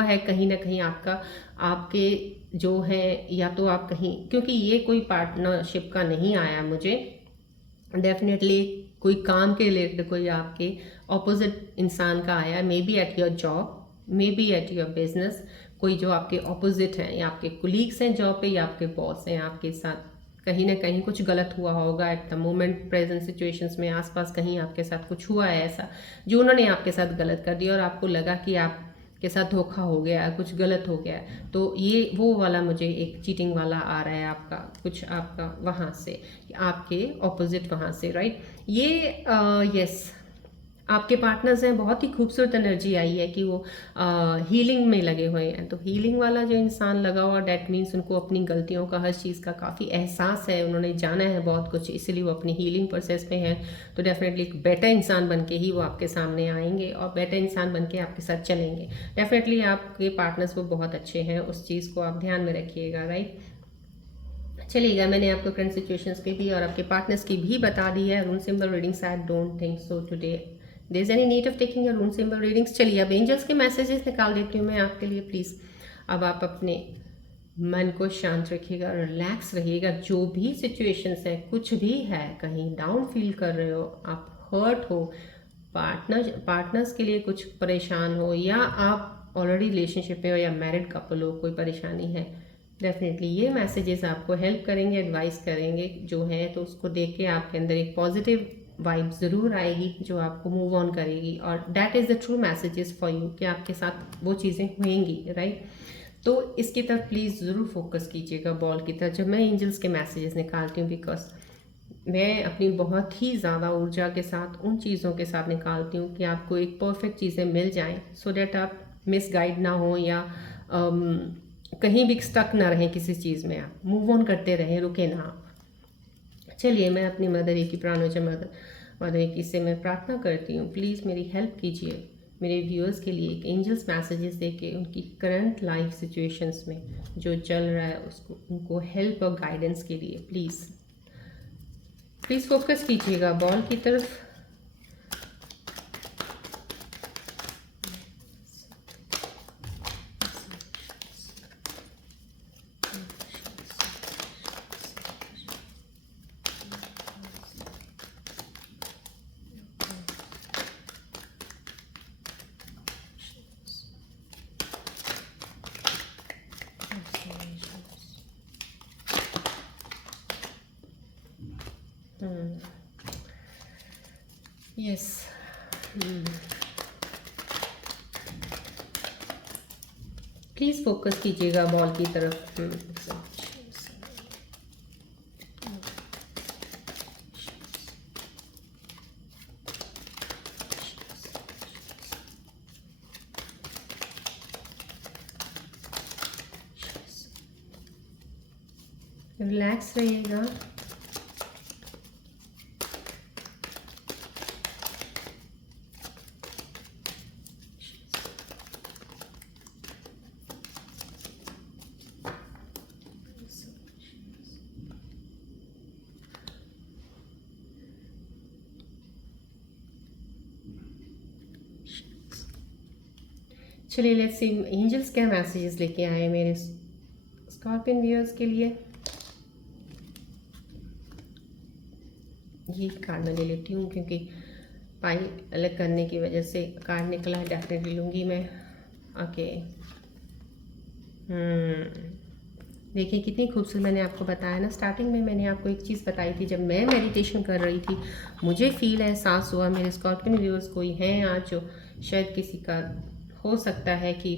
है कहीं ना कहीं आपका, आपके जो है, या तो आप कहीं, क्योंकि ये कोई पार्टनरशिप का नहीं आया मुझे, डेफिनेटली कोई काम के रिलेटेड कोई आपके ऑपोजिट इंसान का आया। May be at your job, may be at your business, कोई जो आपके ऑपोजिट हैं, या आपके कुलीग्स हैं जॉब पे, या आपके बॉस हैं, आपके साथ कहीं ना कहीं कुछ गलत हुआ होगा at the moment present situations में। आसपास कहीं आपके साथ कुछ हुआ है ऐसा जो उन्होंने आपके साथ गलत कर दिया, और आपको लगा कि आप के साथ धोखा हो गया, कुछ गलत हो गया। तो ये वो वाला मुझे एक चीटिंग वाला आ रहा है आपका, कुछ आपका वहाँ से, आपके ऑपोजिट वहाँ से, राइट। ये यस आपके पार्टनर्स हैं, बहुत ही खूबसूरत एनर्जी आई है कि वो हीलिंग में लगे हुए हैं। तो हीलिंग वाला जो इंसान लगा हुआ, डैट मीन्स उनको अपनी गलतियों का, हर चीज़ का काफ़ी एहसास है, उन्होंने जाना है बहुत कुछ, इसीलिए वो अपनी हीलिंग प्रोसेस में है। तो डेफिनेटली एक बेटर इंसान बन के ही वो आपके सामने आएंगे, और बेटर इंसान बन के आपके साथ चलेंगे। डेफिनेटली आपके पार्टनर्स वो बहुत अच्छे हैं, उस चीज़ को आप ध्यान में रखिएगा, राइट। चलिएगा, मैंने आपको करंट सिचुएशंस की भी और आपके पार्टनर्स की भी बता दी है। Rune symbol readings I don't think so today there is any need of taking a rune symbol readings. चलिए अब एंजल्स के मैसेजेस निकाल देती हूँ मैं आपके लिए, प्लीज़। अब आप अपने मन को शांत रखिएगा, रिलैक्स रहिएगा। जो भी सिचुएशंस है, कुछ भी है, कहीं डाउन फील कर रहे हो, आप हर्ट हो, पार्टनर्स के लिए कुछ परेशान हो, या आप ऑलरेडी रिलेशनशिप में हो, या मैरिड कपल हो, कोई परेशानी है, डेफिनेटली ये मैसेजेस आपको हेल्प करेंगे, एडवाइस करेंगे जो है। तो उसको देख के आपके अंदर एक पॉजिटिव वाइब ज़रूर आएगी जो आपको मूव ऑन करेगी, और that is the true messages for you कि आपके साथ वो चीज़ें होंगी, राइट। तो इसकी तरफ प्लीज़ ज़रूर फोकस कीजिएगा, बॉल की तरफ, जब मैं एंजल्स के मैसेजेस निकालती हूँ, बिकॉज मैं अपनी बहुत ही ज़्यादा ऊर्जा के साथ उन चीज़ों के साथ निकालती हूँ कि आपको एक परफेक्ट चीज़ें मिल जाएं, सो डैट आप मिसगाइड ना हो, या कहीं भी स्टक ना रहें किसी चीज़ में, आप मूव ऑन करते रहें, रुके ना आप। चलिए मैं अपनी मदर की प्राणोजा मदर की से मैं प्रार्थना करती हूँ, प्लीज़ मेरी हेल्प कीजिए, मेरे व्यूअर्स के लिए एक एंजल्स मैसेजेस दे के उनकी करंट लाइफ सिचुएशंस में जो चल रहा है उसको, उनको हेल्प और गाइडेंस के लिए प्लीज़ फोकस कीजिएगा बॉल की तरफ। यस। प्लीज़ फोकस कीजिएगा बॉल की तरफ। रिलैक्स रहिएगा। चलिए लेट्स सी एंजल्स क्या मैसेजेस लेके आए मेरे स्कॉर्पियन व्यूअर्स के लिए। ये कार्ड मैं ले लेती हूँ क्योंकि पाई अलग करने की वजह से कार्ड निकला है, डेफिनेटली लूँगी मैं। ओके। देखिए कितनी खूबसूरत, मैंने आपको बताया ना स्टार्टिंग में, मैंने आपको एक चीज़ बताई थी जब मैं मेडिटेशन कर रही थी, मुझे फील एहसास हुआ मेरे स्कॉर्पियन व्यूअर्स कोई हैं आज जो शायद किसी का हो सकता है कि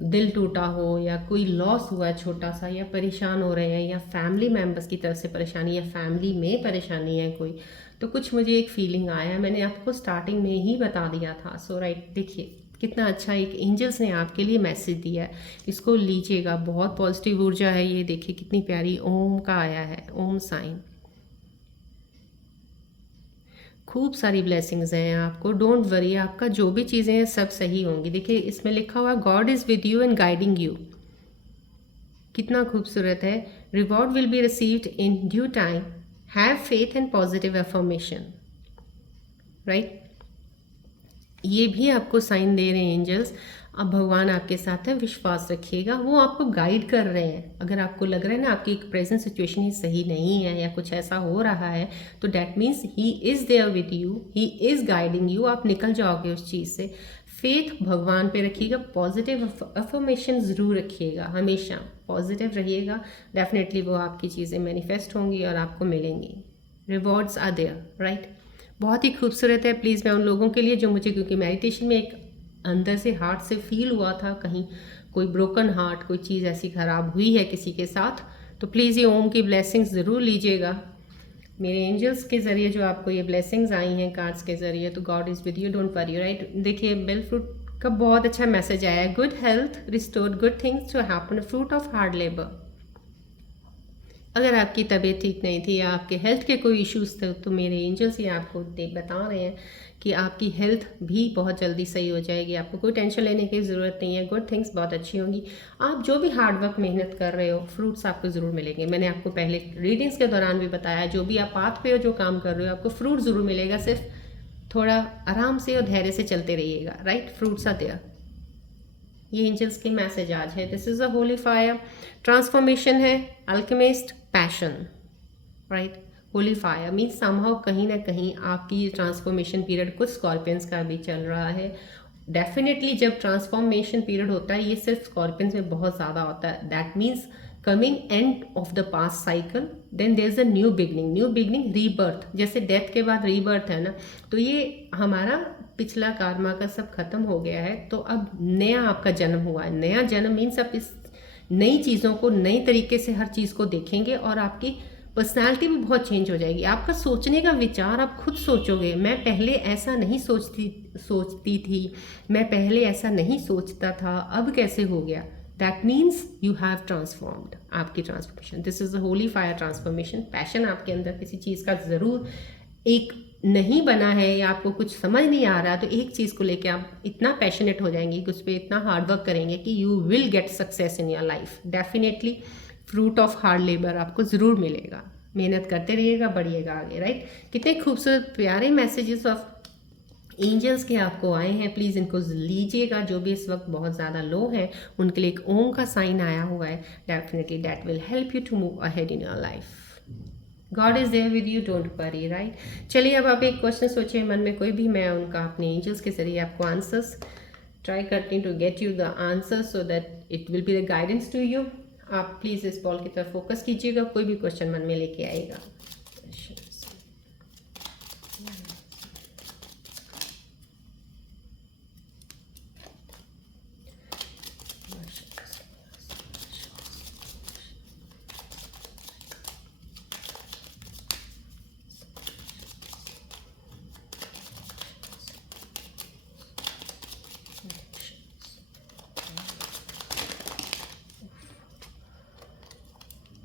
दिल टूटा हो या कोई लॉस हुआ है छोटा सा, या परेशान हो रहे हैं, या फैमिली मेम्बर्स की तरफ से परेशानी, या फैमिली में परेशानी है कोई, तो कुछ मुझे एक फीलिंग आया, मैंने आपको स्टार्टिंग में ही बता दिया था। सो राइट, देखिए कितना अच्छा एक एंजल्स ने आपके लिए मैसेज दिया है, इसको लीजिएगा। बहुत पॉजिटिव ऊर्जा है ये, देखिए कितनी प्यारी ओम का आया है, ओम साइन। खूब सारी ब्लेसिंग्स हैं आपको, डोंट वरी, आपका जो भी चीज़ें हैं सब सही होंगी। देखिए इसमें लिखा हुआ God is with you and guiding you, कितना खूबसूरत है। Reward will be received in due time, have faith and positive affirmation, right. ये भी आपको साइन दे रहे हैं एंजल्स। अब भगवान आपके साथ है, विश्वास रखिएगा, वो आपको गाइड कर रहे हैं। अगर आपको लग रहा है ना आपकी एक प्रेजेंट सिचुएशन ही सही नहीं है या कुछ ऐसा हो रहा है, तो that means he is there with you, he is guiding you, आप निकल जाओगे उस चीज़ से। फेथ भगवान पे रखिएगा, पॉजिटिव अफर्मेशन ज़रूर रखिएगा, हमेशा पॉजिटिव रहिएगा, डेफिनेटली वो आपकी चीज़ें मैनिफेस्ट होंगी और आपको मिलेंगी। Rewards are there, right. बहुत ही खूबसूरत है। प्लीज़ मैं उन लोगों के लिए जो मुझे, क्योंकि मेडिटेशन में एक अंदर से हार्ट से फील हुआ था कहीं कोई ब्रोकन हार्ट, कोई चीज़ ऐसी ख़राब हुई है किसी के साथ, तो प्लीज़ ये ओम की ब्लेसिंग्स ज़रूर लीजिएगा मेरे एंजल्स के ज़रिए जो आपको ये ब्लेसिंग्स आई हैं कार्ड्स के ज़रिए। तो God is with you, don't worry, right. देखिए बेल फ्रूट का बहुत अच्छा मैसेज आया है, good health restored, good things to happen, fruit of hard labour. अगर आपकी तबीयत ठीक नहीं थी या आपके हेल्थ के कोई इश्यूज़ थे, तो मेरे एंजल्स ये आपको बता रहे हैं कि आपकी हेल्थ भी बहुत जल्दी सही हो जाएगी, आपको कोई टेंशन लेने की ज़रूरत नहीं है, गुड थिंग्स बहुत अच्छी होंगी। आप जो भी हार्ड वर्क मेहनत कर रहे हो, फ्रूट्स आपको ज़रूर मिलेंगे। मैंने आपको पहले रीडिंग्स के दौरान भी बताया, जो भी आप पाथ पे हो, जो काम कर रहे हो, आपको फ्रूट ज़रूर मिलेगा, सिर्फ थोड़ा आराम से और धैर्य से चलते रहिएगा, राइट। Fruits are there. ये एंजल्स के मैसेज आज है। This is a holy fire, transformation है, alchemist, passion, right. Holy fire means somehow कहीं ना कहीं आपकी ट्रांसफॉर्मेशन पीरियड कुछ स्कॉर्पियंस का भी चल रहा है। डेफिनेटली जब ट्रांसफॉर्मेशन पीरियड होता है, ये सिर्फ स्कॉर्पियंस में बहुत ज़्यादा होता है। That means coming end of the past cycle, then there is a new beginning, new beginning, rebirth. जैसे डेथ के बाद रीबर्थ है ना, तो ये हमारा पिछला कार्मा का सब खत्म हो गया है, तो अब नया आपका जन्म हुआ है। नया जन्म मीन्स आप इस नई चीज़ों को नई तरीके से हर चीज़ को देखेंगे और आपकी पर्सनालिटी भी बहुत चेंज हो जाएगी। आपका सोचने का विचार आप खुद सोचोगे, मैं पहले ऐसा नहीं सोचती थी, मैं पहले ऐसा नहीं सोचता था, अब कैसे हो गया। That means you have transformed, आपकी transformation. This is a holy fire transformation. Passion आपके अंदर किसी चीज़ का ज़रूर एक नहीं बना है या आपको कुछ समझ नहीं आ रहा, तो एक चीज़ को लेके आप इतना पैशनेट हो जाएंगे कि उस पर इतना हार्ड वर्क करेंगे कि you will get success in your life. Definitely fruit of hard labour आपको ज़रूर मिलेगा, मेहनत करते रहिएगा, बढ़िएगा आगे, राइट। कितने खूबसूरत प्यारे मैसेजेस ऑफ एंजल्स के आपको आए हैं, प्लीज़ इनको लीजिएगा। जो भी इस वक्त बहुत ज़्यादा लो हैं उनके लिए एक ओम का साइन आया हुआ है, definitely that will help you to move ahead in your life. God is there with you, don't worry, right. चलिए अब आप एक क्वेश्चन सोचिए मन में कोई भी, मैं उनका अपने एंजल्स के जरिए आपको आंसर्स ट्राई करती हूँ to get you the answer so that it will be the guidance to you. आप प्लीज़ इस बॉल की तरफ फोकस कीजिएगा, कोई भी क्वेश्चन मन में लेके आएगा।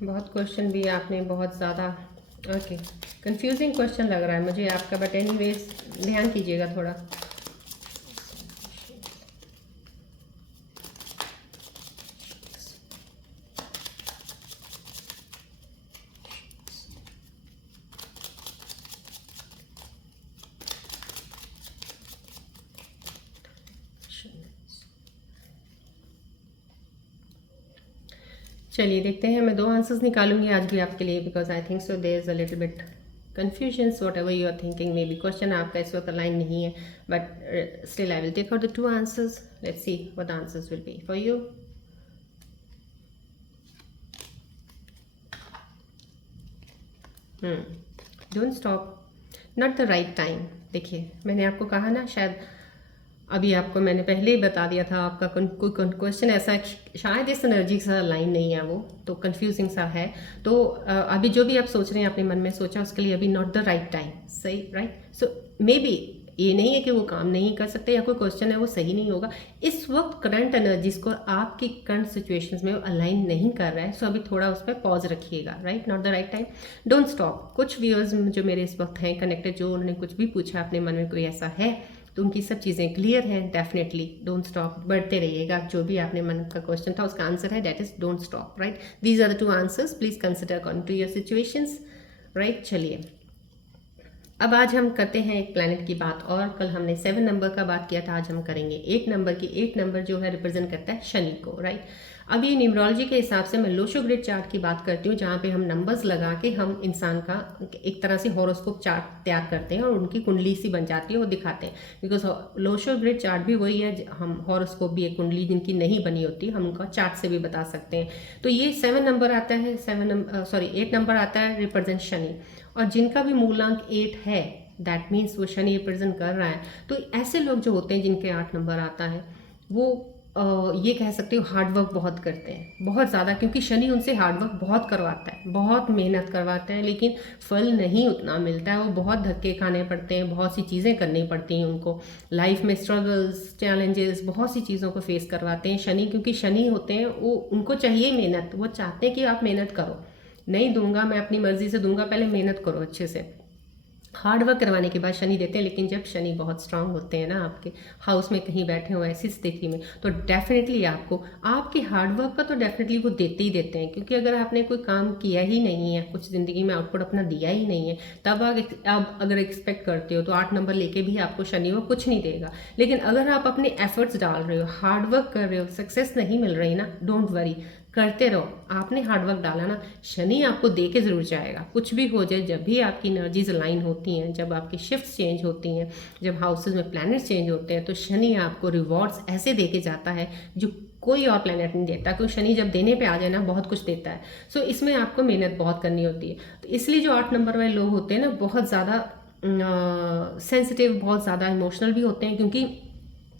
बहुत क्वेश्चन भी आपने बहुत ज़्यादा ओके कंफ्यूजिंग क्वेश्चन लग रहा है मुझे आपका, बट एनीवेज ध्यान कीजिएगा थोड़ा। चलिए देखते हैं, मैं 2 आंसर्स निकालूंगी आज भी आपके लिए, because I think so there is a little bit confusions whatever you are thinking, maybe question आपका इस वक्त अलाइन नहीं है, but still I will take out the 2 answers, let's see what the answers will be for you. Don't stop not the right time. देखिए मैंने आपको कहा ना, शायद अभी आपको मैंने पहले ही बता दिया था, आपका कोई क्वेश्चन ऐसा शायद इस एनर्जी से लाइन नहीं है, वो तो कंफ्यूजिंग सा है। तो अभी जो भी आप सोच रहे हैं अपने मन में सोचा, उसके लिए अभी नॉट द राइट टाइम, सही राइट। सो मे बी ये नहीं है कि वो काम नहीं कर सकते या कोई क्वेश्चन है वो सही नहीं होगा, इस वक्त करंट एनर्जीज को आपकी करंट सिचुएशंस में अलाइन नहीं कर रहा है। सो अभी थोड़ा उस पर पॉज रखिएगा, right, not the right time, don't stop. कुछ व्यूअर्स जो मेरे इस वक्त हैं कनेक्टेड, जो उन्होंने कुछ भी पूछा अपने मन में कोई ऐसा है तो उनकी सब चीज़ें क्लियर हैं, डेफिनेटली डोंट स्टॉप, बढ़ते रहिएगा। जो भी आपने मन का क्वेश्चन था उसका आंसर है, that is don't stop, right. These are the 2 answers, please consider according to your situations, right. चलिए अब आज हम करते हैं एक प्लैनेट की बात, और कल हमने 7 नंबर का बात किया था, आज हम करेंगे 8 नंबर की। 8 नंबर जो है रिप्रेजेंट करता है शनि को, राइट। अब ये न्यूमरोलॉजी के हिसाब से मैं लोशो ग्रिड चार्ट की बात करती हूँ, जहाँ पे हम नंबर्स लगा के हम इंसान का एक तरह से हॉरोस्कोप चार्ट तैयार करते हैं और उनकी कुंडली सी बन जाती है, वो दिखाते हैं। बिकॉज लोशो ग्रिड चार्ट भी वही है, हम हॉरोस्कोप भी एक कुंडली जिनकी नहीं बनी होती, हम उनका चार्ट से भी बता सकते हैं। तो ये 7 नंबर आता है, 8 नंबर आता है, रिप्रेजेंट शनि, और जिनका भी मूलांक 8 है, दैट मीन्स वो शनि रिप्रेजेंट कर रहा है। तो ऐसे लोग जो होते हैं जिनके 8 नंबर आता है, वो ये कह सकते हो हार्ड वर्क बहुत करते हैं, बहुत ज़्यादा, क्योंकि शनि उनसे हार्ड वर्क बहुत करवाता है, बहुत मेहनत करवाता है, लेकिन फल नहीं उतना मिलता है। वो बहुत धक्के खाने पड़ते हैं, बहुत सी चीज़ें करनी पड़ती हैं उनको लाइफ में, स्ट्रगल्स, चैलेंजेस, बहुत सी चीज़ों को फेस करवाते हैं शनि, क्योंकि शनि होते हैं वो, उनको चाहिए मेहनत, वो चाहते हैं कि आप मेहनत करो, नहीं दूंगा मैं अपनी मर्जी से दूंगा, पहले मेहनत करो अच्छे से। हार्ड वर्क करवाने के बाद शनि देते हैं, लेकिन जब शनि बहुत स्ट्रांग होते हैं ना, आपके हाउस में कहीं बैठे हो ऐसी स्थिति में, तो डेफिनेटली आपको आपके हार्ड वर्क का तो डेफिनेटली वो देते ही देते हैं। क्योंकि अगर आपने कोई काम किया ही नहीं है, कुछ ज़िंदगी में आउटपुट अपना दिया ही नहीं है, तब आप अगर एक्सपेक्ट करते हो तो 8 नंबर लेके भी आपको शनि वो कुछ नहीं देगा। लेकिन अगर आप अपने एफर्ट्स डाल रहे हो, हार्ड वर्क कर रहे हो, सक्सेस नहीं मिल रही ना, डोंट वरी, करते रहो। आपने हार्डवर्क डाला ना, शनि आपको दे के ज़रूर जाएगा। कुछ भी हो जाए, जब भी आपकी एनर्जीज अलाइन होती हैं, जब आपकी शिफ्ट्स चेंज होती हैं, जब हाउसेज में प्लैनेट्स चेंज होते हैं, तो शनि आपको रिवॉर्ड्स ऐसे दे के जाता है जो कोई और प्लैनेट नहीं देता। क्योंकि शनि जब देने पे आ जाए ना, बहुत कुछ देता है। सो इसमें आपको मेहनत बहुत करनी होती है। तो इसलिए जो 8 नंबर वाले लोग होते हैं ना, बहुत ज़्यादा सेंसिटिव, बहुत ज़्यादा इमोशनल भी होते हैं, क्योंकि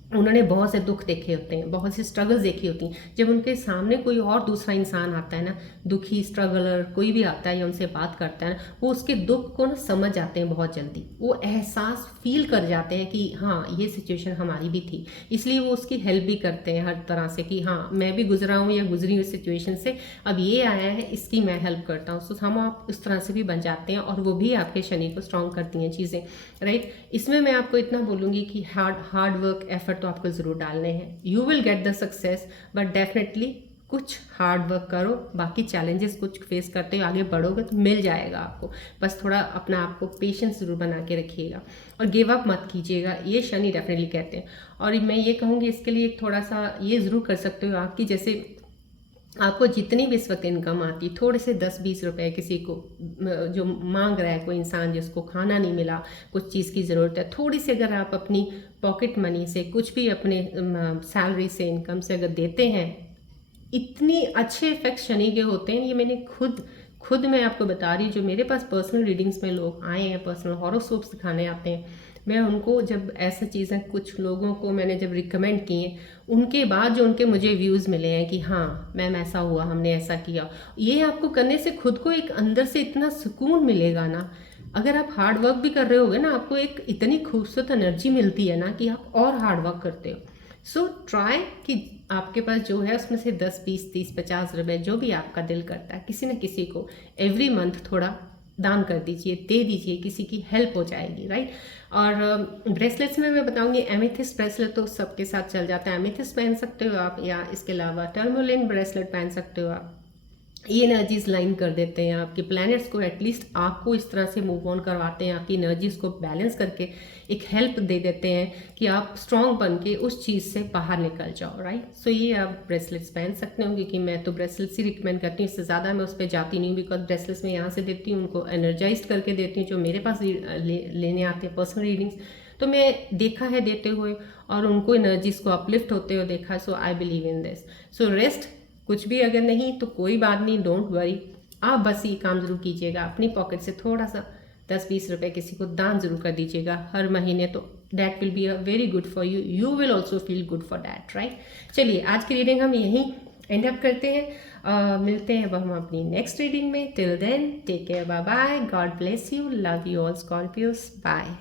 उन्होंने बहुत से दुख देखे होते हैं, बहुत सी स्ट्रगल्स देखी होती हैं। जब उनके सामने कोई और दूसरा इंसान आता है ना, दुखी स्ट्रगलर कोई भी आता है या उनसे बात करता है ना, वो उसके दुख को ना समझ जाते हैं बहुत जल्दी, वो एहसास फील कर जाते हैं कि हाँ ये सिचुएशन हमारी भी थी, इसलिए वो उसकी हेल्प भी करते हैं हर तरह से कि हाँ मैं भी गुजरा हूँ या गुजरी हुई सिचुएशन से, अब ये आया है इसकी मैं हेल्प करता हूँ। तो हम आप उस तरह से भी बन जाते हैं, और वो भी आपके शनि को स्ट्रॉन्ग करती हैं चीज़ें, राइट। इसमें मैं आपको इतना बोलूँगी कि हार्ड वर्क एफर्ट तो आपको ज़रूर डालने हैं। You will get the success, but definitely कुछ हार्ड वर्क करो, बाकी चैलेंजेस कुछ फेस करते हुए आगे बढ़ोगे तो मिल जाएगा आपको। बस थोड़ा अपना आपको पेशेंस ज़रूर बना के रखिएगा और गिव अप मत कीजिएगा, ये शनि डेफिनेटली कहते हैं। और मैं ये कहूँगी इसके लिए एक थोड़ा सा ये ज़रूर कर सकते हो आपकी, जैसे आपको जितनी भी इस वक्त इनकम आती, थोड़े से 10-20 रुपए किसी को जो मांग रहा है, कोई इंसान जिसको खाना नहीं मिला, कुछ चीज़ की ज़रूरत है, थोड़ी सी अगर आप अपनी पॉकेट मनी से, कुछ भी अपने सैलरी से, इनकम से अगर देते हैं, इतनी अच्छे इफेक्ट शनि के होते हैं। ये मैंने खुद मैं आपको बता रही हूँ, जो मेरे पास पर्सनल रीडिंग्स में लोग आए हैं, पर्सनल हॉरोस्कोप्स दिखाने आते हैं, मैं उनको जब ऐसा चीज़ें कुछ लोगों को मैंने जब रिकमेंड किए, उनके बाद जो उनके मुझे व्यूज़ मिले हैं कि हाँ मैम ऐसा हुआ, हमने ऐसा किया, ये आपको करने से खुद को एक अंदर से इतना सुकून मिलेगा ना। अगर आप हार्ड वर्क भी कर रहे होगे ना, आपको एक इतनी खूबसूरत एनर्जी मिलती है ना कि आप और हार्ड वर्क करते हो। सो ट्राई कि आपके पास जो है उसमें से 10, 20, 30, 50 रुपये जो भी आपका दिल करता है किसी न किसी को एवरी मंथ थोड़ा दान कर दीजिए, दे दीजिए, किसी की हेल्प हो जाएगी, राइट। और ब्रेसलेट्स में मैं बताऊंगी एमेथिस्ट ब्रेसलेट तो सबके साथ चल जाता है, एमेथिस्ट पहन सकते हो आप, या इसके अलावा टर्मोलिन ब्रेसलेट पहन सकते हो आप। ये एनर्जीज लाइन कर देते हैं आपके प्लैनेट्स को, एटलीस्ट आपको इस तरह से मूव ऑन करवाते हैं, आपकी एनर्जीज को बैलेंस करके एक हेल्प दे देते हैं कि आप स्ट्रांग बन के उस चीज़ से बाहर निकल जाओ, राइट। सो ये आप ब्रेसलेट्स पहन सकते हो, क्योंकि मैं तो ब्रेसलेट्स ही रिकमेंड करती हूँ, इससे ज़्यादा मैं उस पर जाती नहीं हूँ, बिकॉज ब्रेसलेट्स मैं यहाँ से देती हूँ, उनको एनर्जाइज करके देती हूँ जो मेरे पास लेने आते हैं पर्सनल रीडिंग्स, तो मैं देखा है देते हुए और उनको एनर्जीज को अपलिफ्ट होते हुए देखा। So I believe in this. So rest कुछ भी अगर नहीं तो कोई बात नहीं, डोंट वरी, आप बस ये काम ज़रूर कीजिएगा, अपनी पॉकेट से थोड़ा सा 10-20 रुपए किसी को दान ज़रूर कर दीजिएगा हर महीने, तो that will be a very good for you, you will also feel good for that, right. चलिए आज की रीडिंग हम यहीं एंड अप करते हैं, मिलते हैं अब हम अपनी नेक्स्ट रीडिंग में। Till then take care, bye bye, God bless you, love you all scorpios, bye.